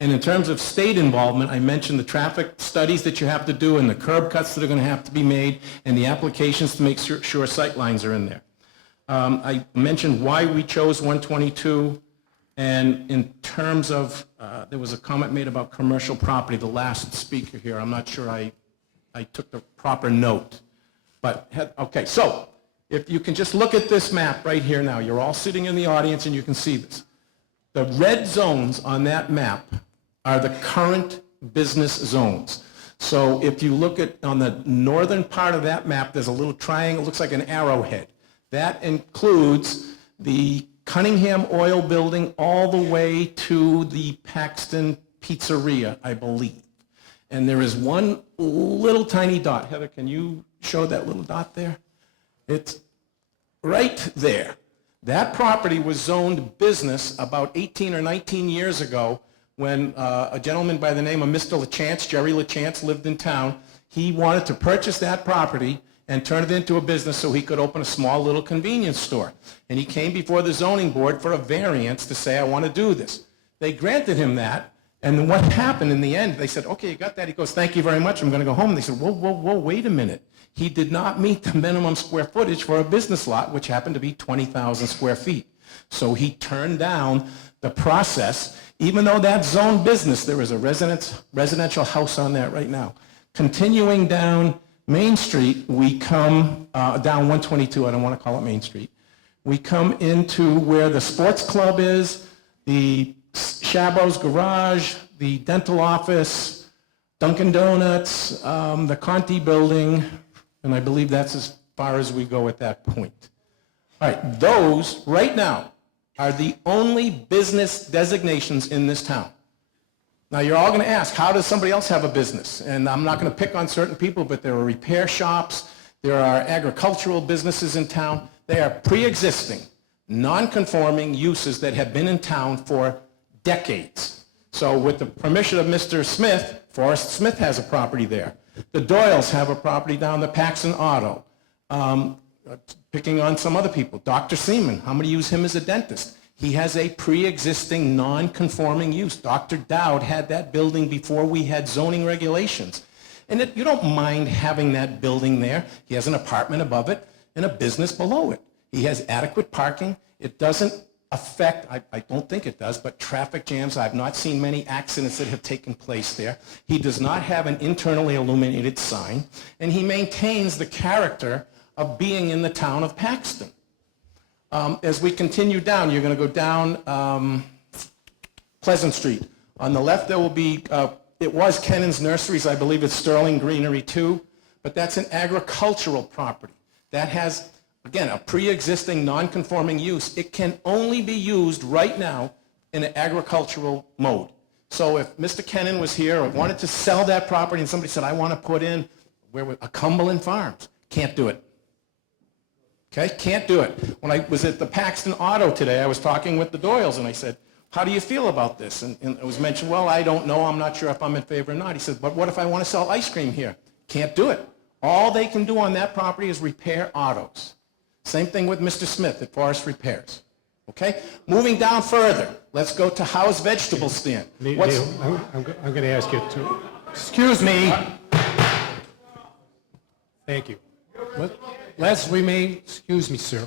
And in terms of state involvement, I mentioned the traffic studies that you have to do and the curb cuts that are going to have to be made and the applications to make sure sight lines are in there. I mentioned why we chose 122, and in terms of, there was a comment made about commercial property, the last speaker here. I'm not sure I took the proper note. But, okay, so if you can just look at this map right here now. You're all sitting in the audience and you can see this. The red zones on that map are the current business zones. So if you look at, on the northern part of that map, there's a little triangle, it looks like an arrowhead. That includes the Cunningham Oil Building all the way to the Paxton Pizzeria, I believe. And there is one little tiny dot. Heather, can you show that little dot there? It's right there. That property was zoned business about 18 or 19 years ago when a gentleman by the name of Mr. LaChance, Jerry LaChance, lived in town. He wanted to purchase that property and turn it into a business so he could open a small little convenience store. And he came before the zoning board for a variance to say, I want to do this. They granted him that. And what happened in the end, they said, okay, you got that? He goes, thank you very much, I'm going to go home. They said, whoa, wait a minute. He did not meet the minimum square footage for a business lot, which happened to be 20,000 square feet. So he turned down the process, even though that's zone business. There is a residential house on that right now. Continuing down Main Street, we come down 122, I don't want to call it Main Street. We come into where the sports club is, the Shabo's Garage, the dental office, Dunkin' Donuts, the Conti building, and I believe that's as far as we go at that point. All right, those right now are the only business designations in this town. Now you're all going to ask, how does somebody else have a business? And I'm not going to pick on certain people, but there are repair shops, there are agricultural businesses in town. They are pre-existing. non-conforming uses that have been in town for decades. So with the permission of Mr. Smith, Forrest Smith has a property there. The Doyles have a property down the Paxton Auto. Picking on some other people, Dr. Seaman, how many use him as a dentist? He has a pre-existing non-conforming use. Dr. Dowd had that building before we had zoning regulations. And you don't mind having that building there. He has an apartment above it and a business below it. He has adequate parking. It doesn't affect, I don't think it does, but traffic jams. I've not seen many accidents that have taken place there. He does not have an internally illuminated sign, and he maintains the character of being in the town of Paxton. As we continue down, you're going to go down Pleasant Street. On the left, there will be, it was Kennon's Nurseries, I believe it's Sterling Greenery too, but that's an agricultural property. That has, again, a pre-existing non-conforming use. It can only be used right now in an agricultural mode. So if Mr. Kennon was here or wanted to sell that property and somebody said, I want to put in a Cumberland Farms, can't do it. Okay, can't do it. When I was at the Paxton Auto today, I was talking with the Doyles, and I said, how do you feel about this? And it was mentioned, well, I don't know. I'm not sure if I'm in favor or not. He said, but what if I want to sell ice cream here? Can't do it. All they can do on that property is repair autos. Same thing with Mr. Smith at Forest Repairs. Okay? Moving down further, let's go to Howe's Vegetable Stand. Neil, I'm going to ask you to... Excuse me. Thank you. Let's remain, excuse me, sir.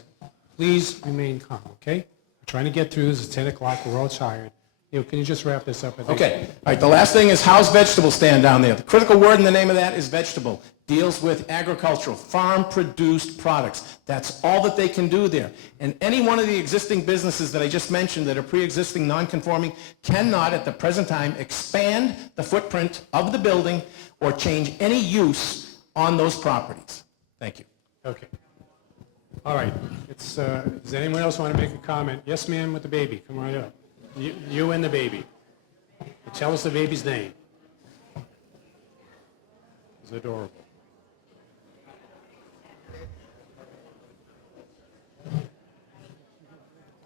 Please remain calm, okay? We're trying to get through this. It's 10 o'clock. We're all tired. Neil, can you just wrap this up? Okay. All right, the last thing is Howe's Vegetable Stand down there. The critical word in the name of that is vegetable. Deals with agricultural, farm-produced products. That's all that they can do there. And any one of the existing businesses that I just mentioned that are pre-existing, non-conforming, cannot at the present time expand the footprint of the building or change any use on those properties. Thank you. Okay. All right. Does anyone else want to make a comment? Yes, ma'am, with the baby. Come right up. You and the baby. Tell us the baby's name. It's adorable.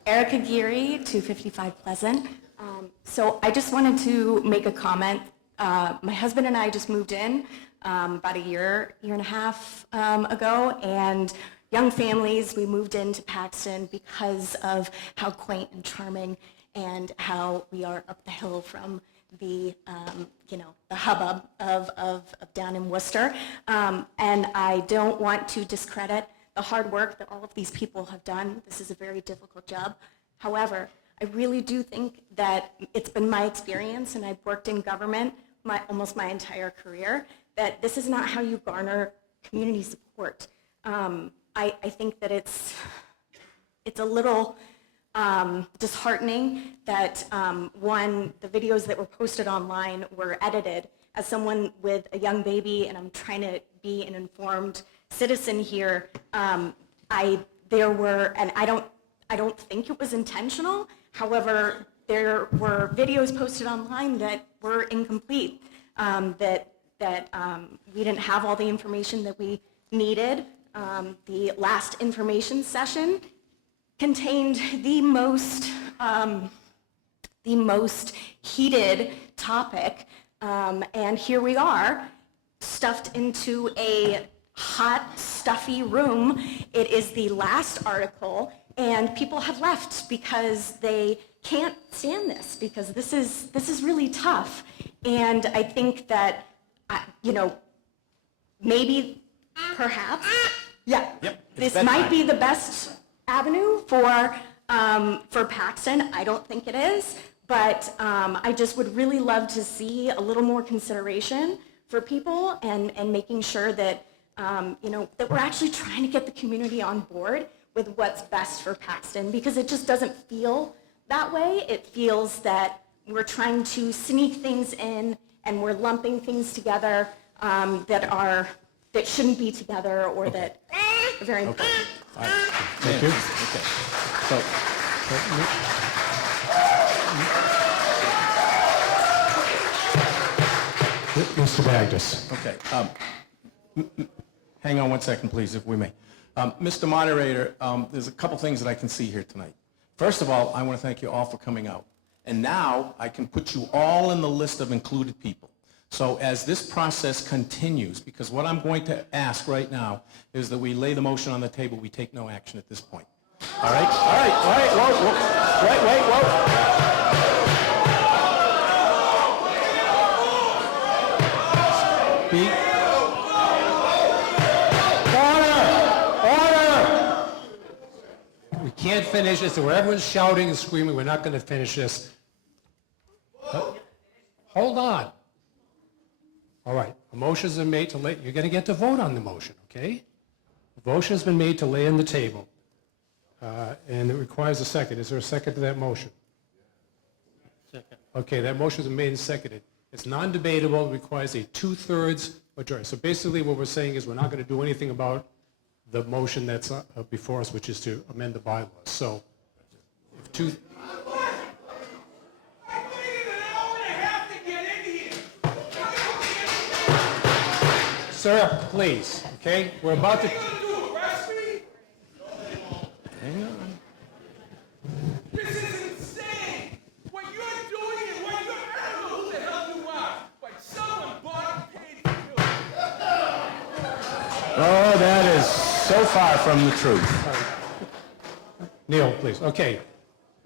Erica Geary, 255 Pleasant. So I just wanted to make a comment. My husband and I just moved in about a year and a half ago, and young families, we moved into Paxton because of how quaint and charming and how we are up the hill from the, the hubbub of down in Worcester. And I don't want to discredit the hard work that all of these people have done. This is a very difficult job. However, I really do think that it's been my experience, and I've worked in government almost my entire career, that this is not how you garner community support. I think that it's a little disheartening that, the videos that were posted online were edited. As someone with a young baby, and I'm trying to be an informed citizen here, and I don't think it was intentional. However, there were videos posted online that were incomplete, that we didn't have all the information that we needed. The last information session contained the most heated topic, and here we are, stuffed into a hot, stuffy room. It is the last article, and people have left because they can't stand this, because this is really tough. And I think that, maybe, perhaps, this might be the best avenue for Paxton. I don't think it is, but I just would really love to see a little more consideration for people and making sure that, that we're actually trying to get the community on board with what's best for Paxton, because it just doesn't feel that way. It feels that we're trying to sneak things in and we're lumping things together that shouldn't be together, or that are very important. All right. Thank you. Mr. Bagdis. Okay. Hang on one second, please, if we may. Mr. Moderator, there's a couple things that I can see here tonight. First of all, I want to thank you all for coming out. And now I can put you all in the list of included people. So as this process continues, because what I'm going to ask right now is that we lay the motion on the table, we take no action at this point. All right? All right, all right, whoa, whoa. Wait, whoa. Speak. We can't finish this, so everyone's shouting and screaming, we're not going to finish this. Hold on. All right, a motion's been made to lay, you're going to get to vote on the motion, okay? The motion's been made to lay on the table, and it requires a second. Is there a second to that motion? Second. Okay, that motion's been made and seconded. It's non-debatable, it requires a 2/3 majority. So basically what we're saying is we're not going to do anything about the motion that's before us, which is to amend the bylaws. So, if two... Sir, please, okay? We're about to... Hang on. This is insane! What you're doing and what you're... I don't know who the hell you are, but someone bought and paid for you. Oh, that is so far from the truth. Neil, please. Okay.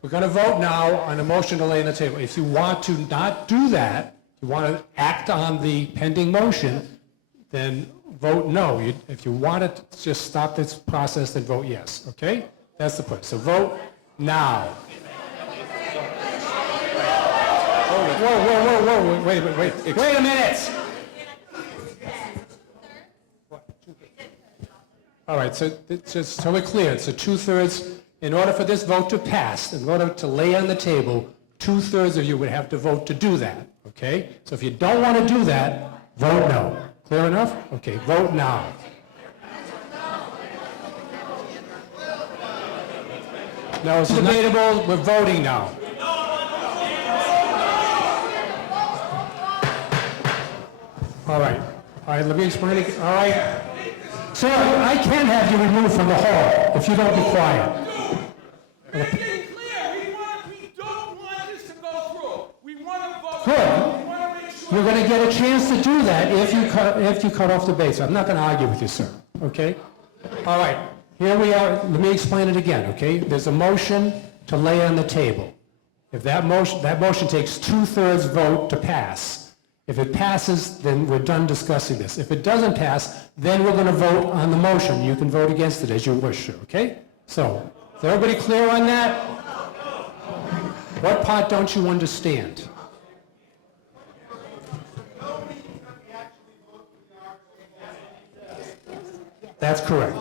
We're going to vote now on a motion to lay on the table. If you want to not do that, you want to act on the pending motion, then vote no. If you want to just stop this process, then vote yes. Okay? That's the point. So vote now. Whoa. Wait a minute. All right, so it's just so we're clear, it's a 2/3. In order for this vote to pass, in order to lay on the table, 2/3 of you would have to vote to do that, okay? So if you don't want to do that, vote no. Clear enough? Okay, vote now. No, it's debatable, we're voting now. All right, let me explain it. All right. Sir, I can have you removed from the hall if you don't be quiet. We're getting clear. We don't want this to go through. We want to vote. Good. We want to make sure... You're going to get a chance to do that if you cut off the debate. So I'm not going to argue with you, sir. Okay? All right. Here we are. Let me explain it again, okay? There's a motion to lay on the table. If that motion takes 2/3 vote to pass. If it passes, then we're done discussing this. If it doesn't pass, then we're going to vote on the motion. You can vote against it as you wish, okay? So, is everybody clear on that? What part don't you understand? That's correct.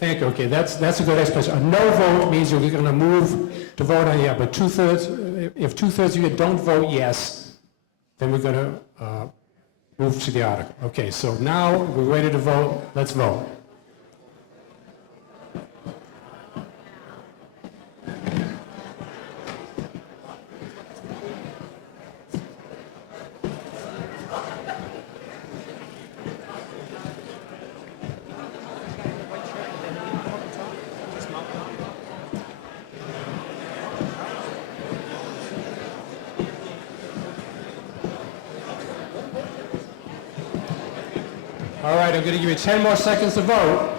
Thank you. Okay, that's a good explanation. A no vote means you're going to move to vote on yeah, but 2/3, if 2/3 of you don't vote yes, then we're going to move to the article. Okay, so now we're ready to vote. Let's vote. All right, I'm going to give you 10 more seconds to vote.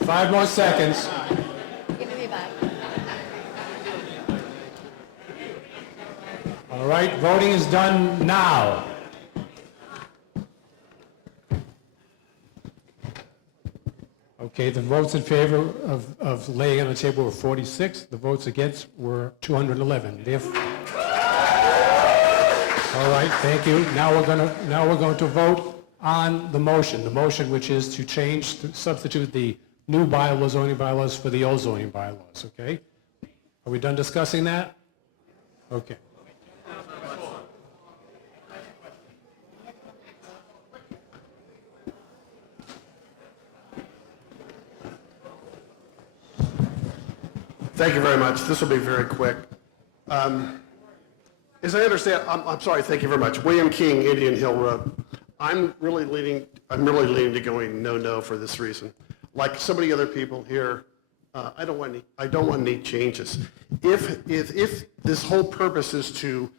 Five more seconds. All right, voting is done now. Okay, the votes in favor of laying on the table were 46. The votes against were 211. All right, thank you. Now we're going to vote on the motion which is to substitute the new bylaws, zoning bylaws for the old zoning bylaws, okay? Are we done discussing that? Okay. Thank you very much. This will be very quick. As I understand, I'm sorry, thank you very much. William King, Indian Hill Road. I'm really leaning to going no for this reason. Like so many other people here, I don't want any changes. If this whole purpose is to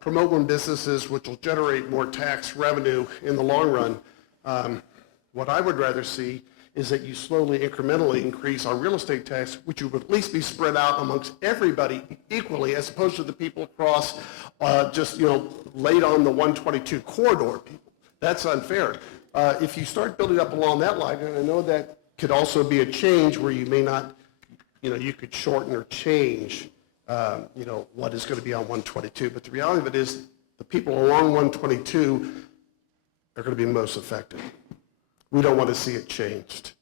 promote more businesses, which will generate more tax revenue in the long run, what I would rather see is that you slowly, incrementally increase our real estate tax, which would at least be spread out amongst everybody equally, as opposed to the people across just, laid on the 122 corridor people. That's unfair. If you start building up along that line, and I know that could also be a change where you may not, you could shorten or change, what is going to be on 122. But the reality of it is the people along 122 are going to be most affected. We don't want to see it changed.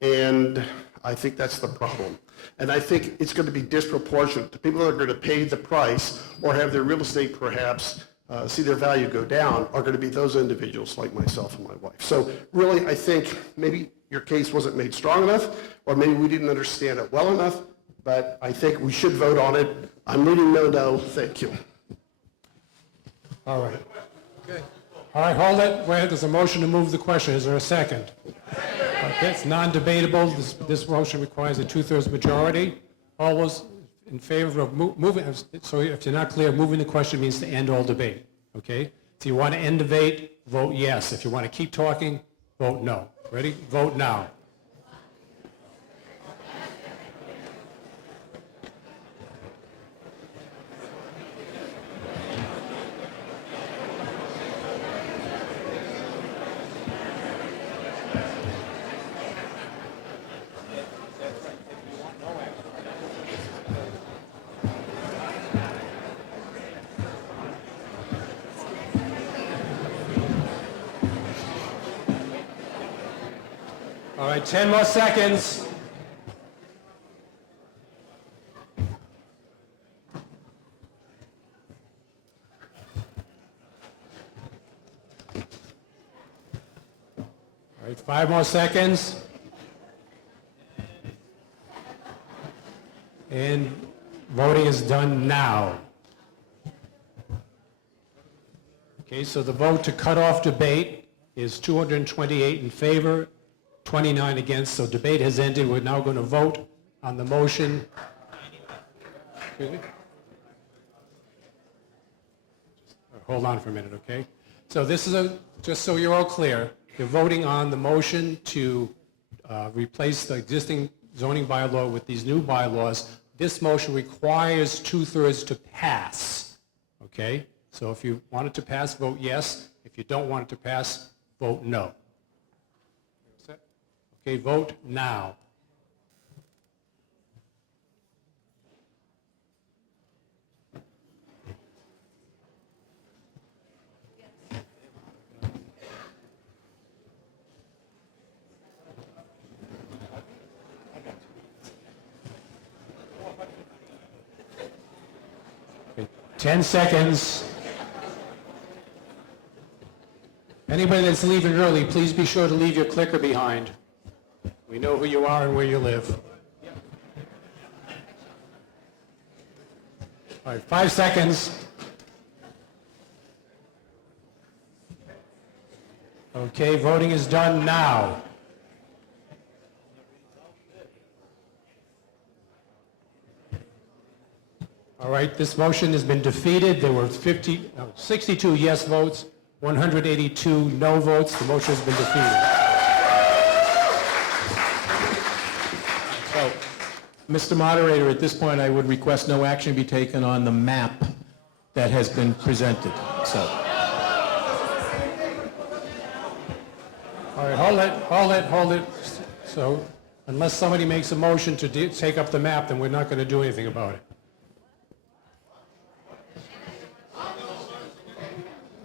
And I think that's the problem. And I think it's going to be disproportionate. The people that are going to pay the price or have their real estate perhaps see their value go down are going to be those individuals like myself and my wife. So really, I think maybe your case wasn't made strong enough, or maybe we didn't understand it well enough, but I think we should vote on it. I'm leaning no. Thank you. All right. Okay. All right, hold it. Wait, there's a motion to move the question. Is there a second? Okay, it's non-debatable. This motion requires a 2/3 majority. All those in favor of moving, so if you're not clear, moving the question means to end all debate, okay? If you want to end debate, vote yes. If you want to keep talking, vote no. Ready? Vote now. All right, 10 more seconds. All right, 5 more seconds. And voting is done now. Okay, so the vote to cut off debate is 228 in favor, 29 against, so debate has ended. We're now going to vote on the motion. Excuse me? Hold on for a minute, okay? So this is just so you're all clear, you're voting on the motion to replace the existing zoning bylaw with these new bylaws. This motion requires 2/3 to pass, okay? So if you want it to pass, vote yes. If you don't want it to pass, vote no. Okay, vote now. Okay, 10 seconds. Anybody that's leaving early, please be sure to leave your clicker behind. We know who you are and where you live. All right, 5 seconds. Okay, voting is done now. All right, this motion has been defeated. There were 62 yes votes, 182 no votes. The motion has been defeated. Mr. Moderator, at this point, I would request no action be taken on the map that has been presented, so. All right, hold it. So unless somebody makes a motion to take up the map, then we're not going to do anything about it.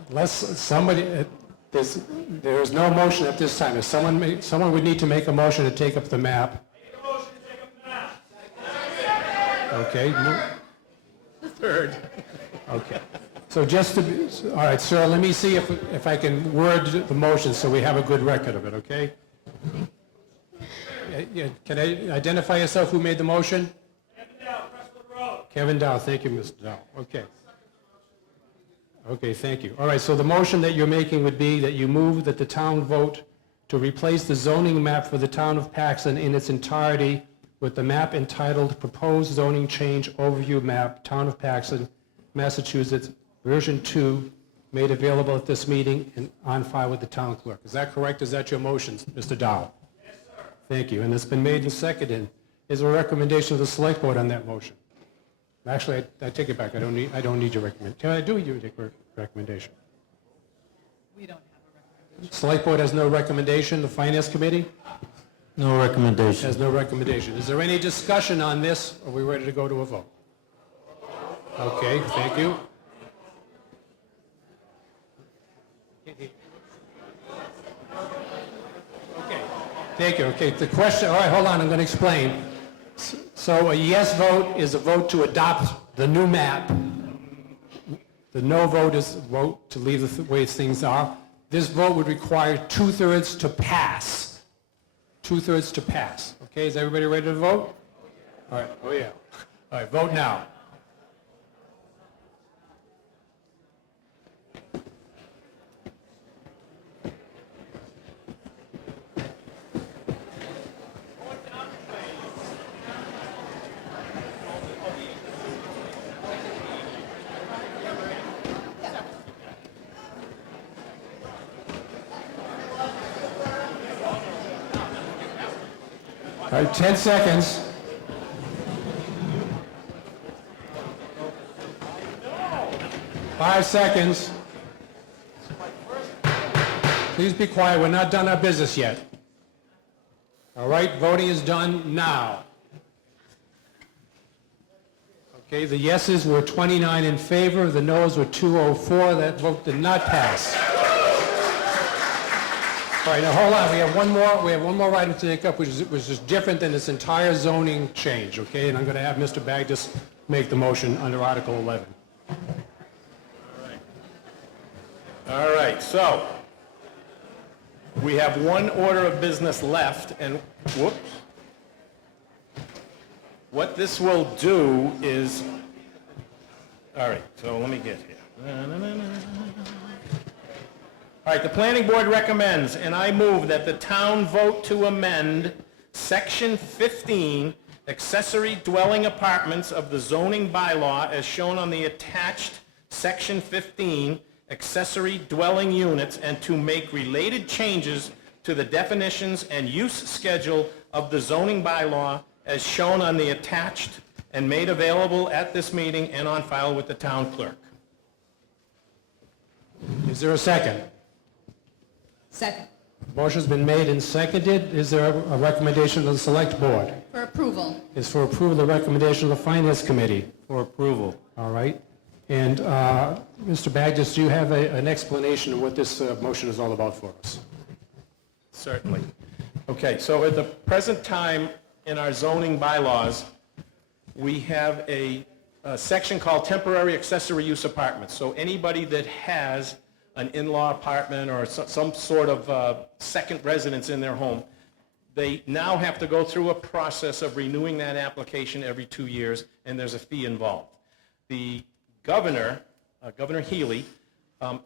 Unless somebody, there is no motion at this time. If someone would need to make a motion to take up the map. Okay. The third. Okay. So just to be, all right, sir, let me see if I can word the motion so we have a good record of it, okay? Can I identify yourself who made the motion? Kevin Dow, thank you, Mr. Dow. Okay. Okay, thank you. All right, so the motion that you're making would be that you move that the town vote to replace the zoning map for the town of Paxton in its entirety with the map entitled Proposed Zoning Change Overview Map, Town of Paxton, Massachusetts, version 2, made available at this meeting and on file with the town clerk. Is that correct? Is that your motion, Mr. Dow? Yes, sir. Thank you. And it's been made and seconded. Is there a recommendation of the select board on that motion? Actually, I take it back. I don't need your recommendation. I do need your recommendation. We don't have a recommendation. Select board has no recommendation. The finance committee No recommendation. has no recommendation. Is there any discussion on this? Are we ready to go to a vote? Okay, thank you. Okay, thank you. Okay, the question, all right, hold on, I'm going to explain. So a yes vote is a vote to adopt the new map. The no vote is a vote to leave the way things are. This vote would require 2/3 to pass. 2/3 to pass. Okay, is everybody ready to vote? All right, oh yeah. All right, vote now. All right, 10 seconds. Five seconds. Please be quiet. We're not done our business yet. All right, voting is done now. Okay, the yeses were 29 in favor, the noes were 204. That vote did not pass. All right, now hold on. We have one more item to take up, which is different than this entire zoning change, okay? And I'm going to have Mr. Bagdis make the motion under Article 11. All right, so we have one order of business left, and whoops. What this will do is, all right, so let me get here. All right, the planning board recommends, and I move that the town vote to amend Section 15, accessory dwelling apartments of the zoning bylaw as shown on the attached Section 15, accessory dwelling units, and to make related changes to the definitions and use schedule of the zoning bylaw as shown on the attached and made available at this meeting and on file with the town clerk. Is there a second? Second. Motion's been made and seconded. Is there a recommendation of the select board? For approval. Is for approval the recommendation of the finance committee? For approval. All right. And Mr. Bagdis, do you have an explanation of what this motion is all about for us? Certainly. Okay, so at the present time in our zoning bylaws, we have a section called temporary accessory use apartments. So anybody that has an in-law apartment or some sort of second residence in their home, they now have to go through a process of renewing that application every 2 years, and there's a fee involved. The governor, Governor Healy,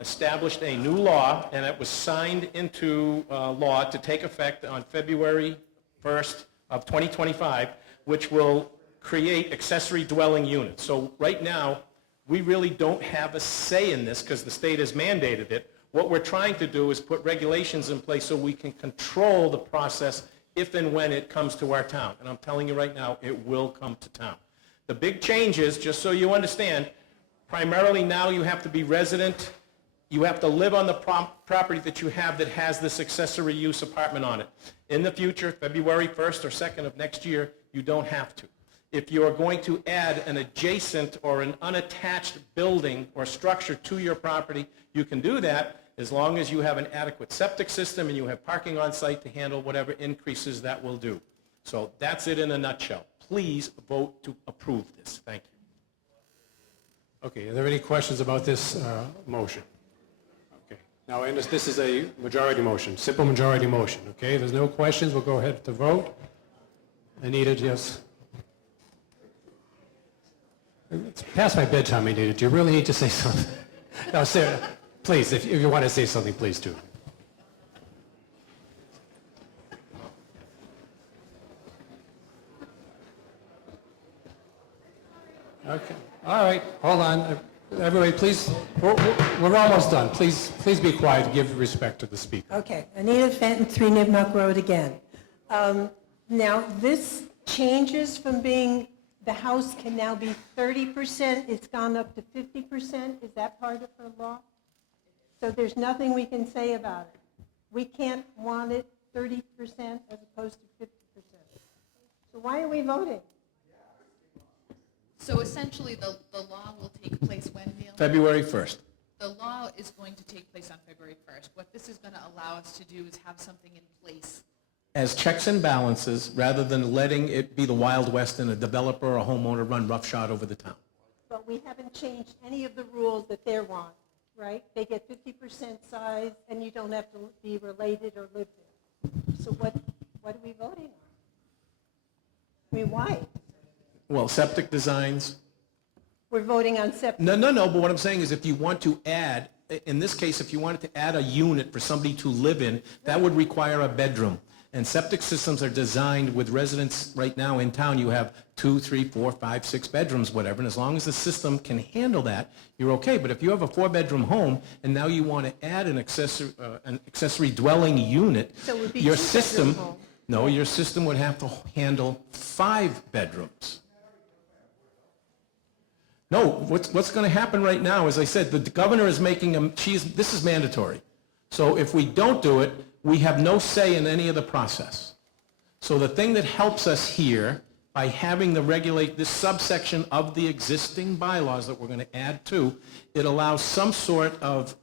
established a new law, and it was signed into law to take effect on February 1st of 2025, which will create accessory dwelling units. So right now, we really don't have a say in this because the state has mandated it. What we're trying to do is put regulations in place so we can control the process if and when it comes to our town. And I'm telling you right now, it will come to town. The big change is, just so you understand, primarily now you have to be resident. You have to live on the property that you have that has this accessory use apartment on it. In the future, February 1st or 2nd of next year, you don't have to. If you are going to add an adjacent or an unattached building or structure to your property, you can do that as long as you have an adequate septic system and you have parking on site to handle whatever increases that will do. So that's it in a nutshell. Please vote to approve this. Thank you. Okay, are there any questions about this motion? Okay. Now, I understand this is a majority motion, simple majority motion, okay? If there's no questions, we'll go ahead to vote. Anita, yes? It's past my bedtime, Anita. Do you really need to say something? No, Sarah, please, if you want to say something, please do. Okay, all right, hold on. Everybody, please, we're almost done. Please be quiet, give respect to the speaker. Okay, Anita Fenton, 3 Nipmuc Road again. Now, this changes from being, the house can now be 30%, it's gone up to 50%, is that part of her law? So there's nothing we can say about it. We can't want it 30% as opposed to 50%. So why are we voting? So essentially, the law will take place when, Neil? February 1st. The law is going to take place on February 1st. What this is going to allow us to do is have something in place. As checks and balances, rather than letting it be the Wild West and a developer or a homeowner run roughshod over the town. But we haven't changed any of the rules that they want, right? They get 50% size, and you don't have to be related or live there. So what are we voting on? I mean, why? Well, septic designs. We're voting on septic. No, but what I'm saying is if you want to add, in this case, if you wanted to add a unit for somebody to live in, that would require a bedroom. And septic systems are designed with residents right now in town, you have 2, 3, 4, 5, 6 bedrooms, whatever, and as long as the system can handle that, you're okay. But if you have a 4-bedroom home and now you want to add an accessory dwelling unit, So it would be your 2-bedroom system, home. no, your system would have to handle 5 bedrooms. No, what's going to happen right now, as I said, the governor is making this is mandatory. So if we don't do it, we have no say in any of the process. So the thing that helps us here by having the regulate this subsection of the existing bylaws that we're going to add to, it allows some sort of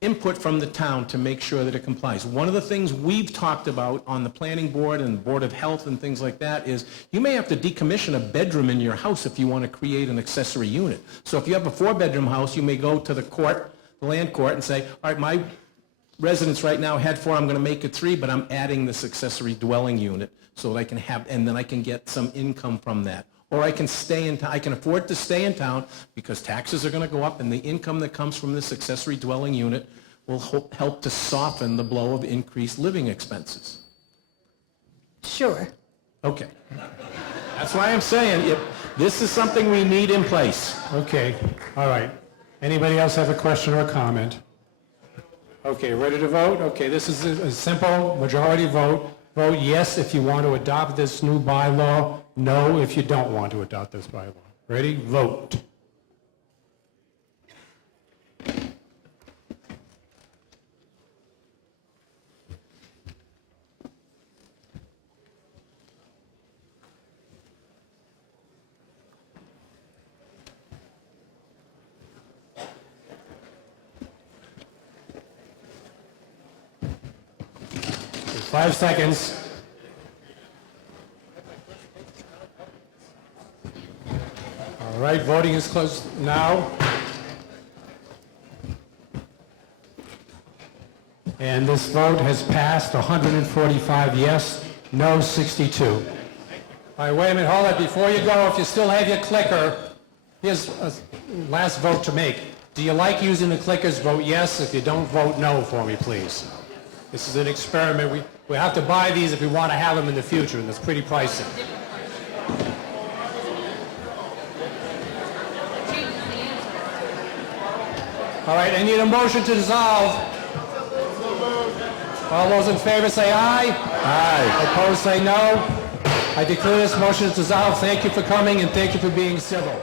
input from the town to make sure that it complies. One of the things we've talked about on the planning board and Board of Health and things like that is you may have to decommission a bedroom in your house if you want to create an accessory unit. So if you have a 4-bedroom house, you may go to the court, the land court, and say, all right, my residence right now had 4, I'm going to make it 3, but I'm adding this accessory dwelling unit so that I can have, and then I can get some income from that. Or I can stay in town, I can afford to stay in town because taxes are going to go up and the income that comes from this accessory dwelling unit will help to soften the blow of increased living expenses. Sure. Okay. That's why I'm saying this is something we need in place. Okay, all right. Anybody else have a question or a comment? Okay, ready to vote? Okay, this is a simple majority vote. Vote yes if you want to adopt this new bylaw, no if you don't want to adopt this bylaw. Ready? Vote. There's 5 seconds. All right, voting is closed now. And this vote has passed, 145 yes, no 62. All right, wait a minute, hold it. Before you go, if you still have your clicker, here's a last vote to make. Do you like using the clickers? Vote yes. If you don't, vote no for me, please. This is an experiment. We have to buy these if we want to have them in the future, and it's pretty pricey. All right, I need a motion to dissolve. All those in favor say aye. Aye. Opposed say no. I declare this motion is dissolved. Thank you for coming and thank you for being civil.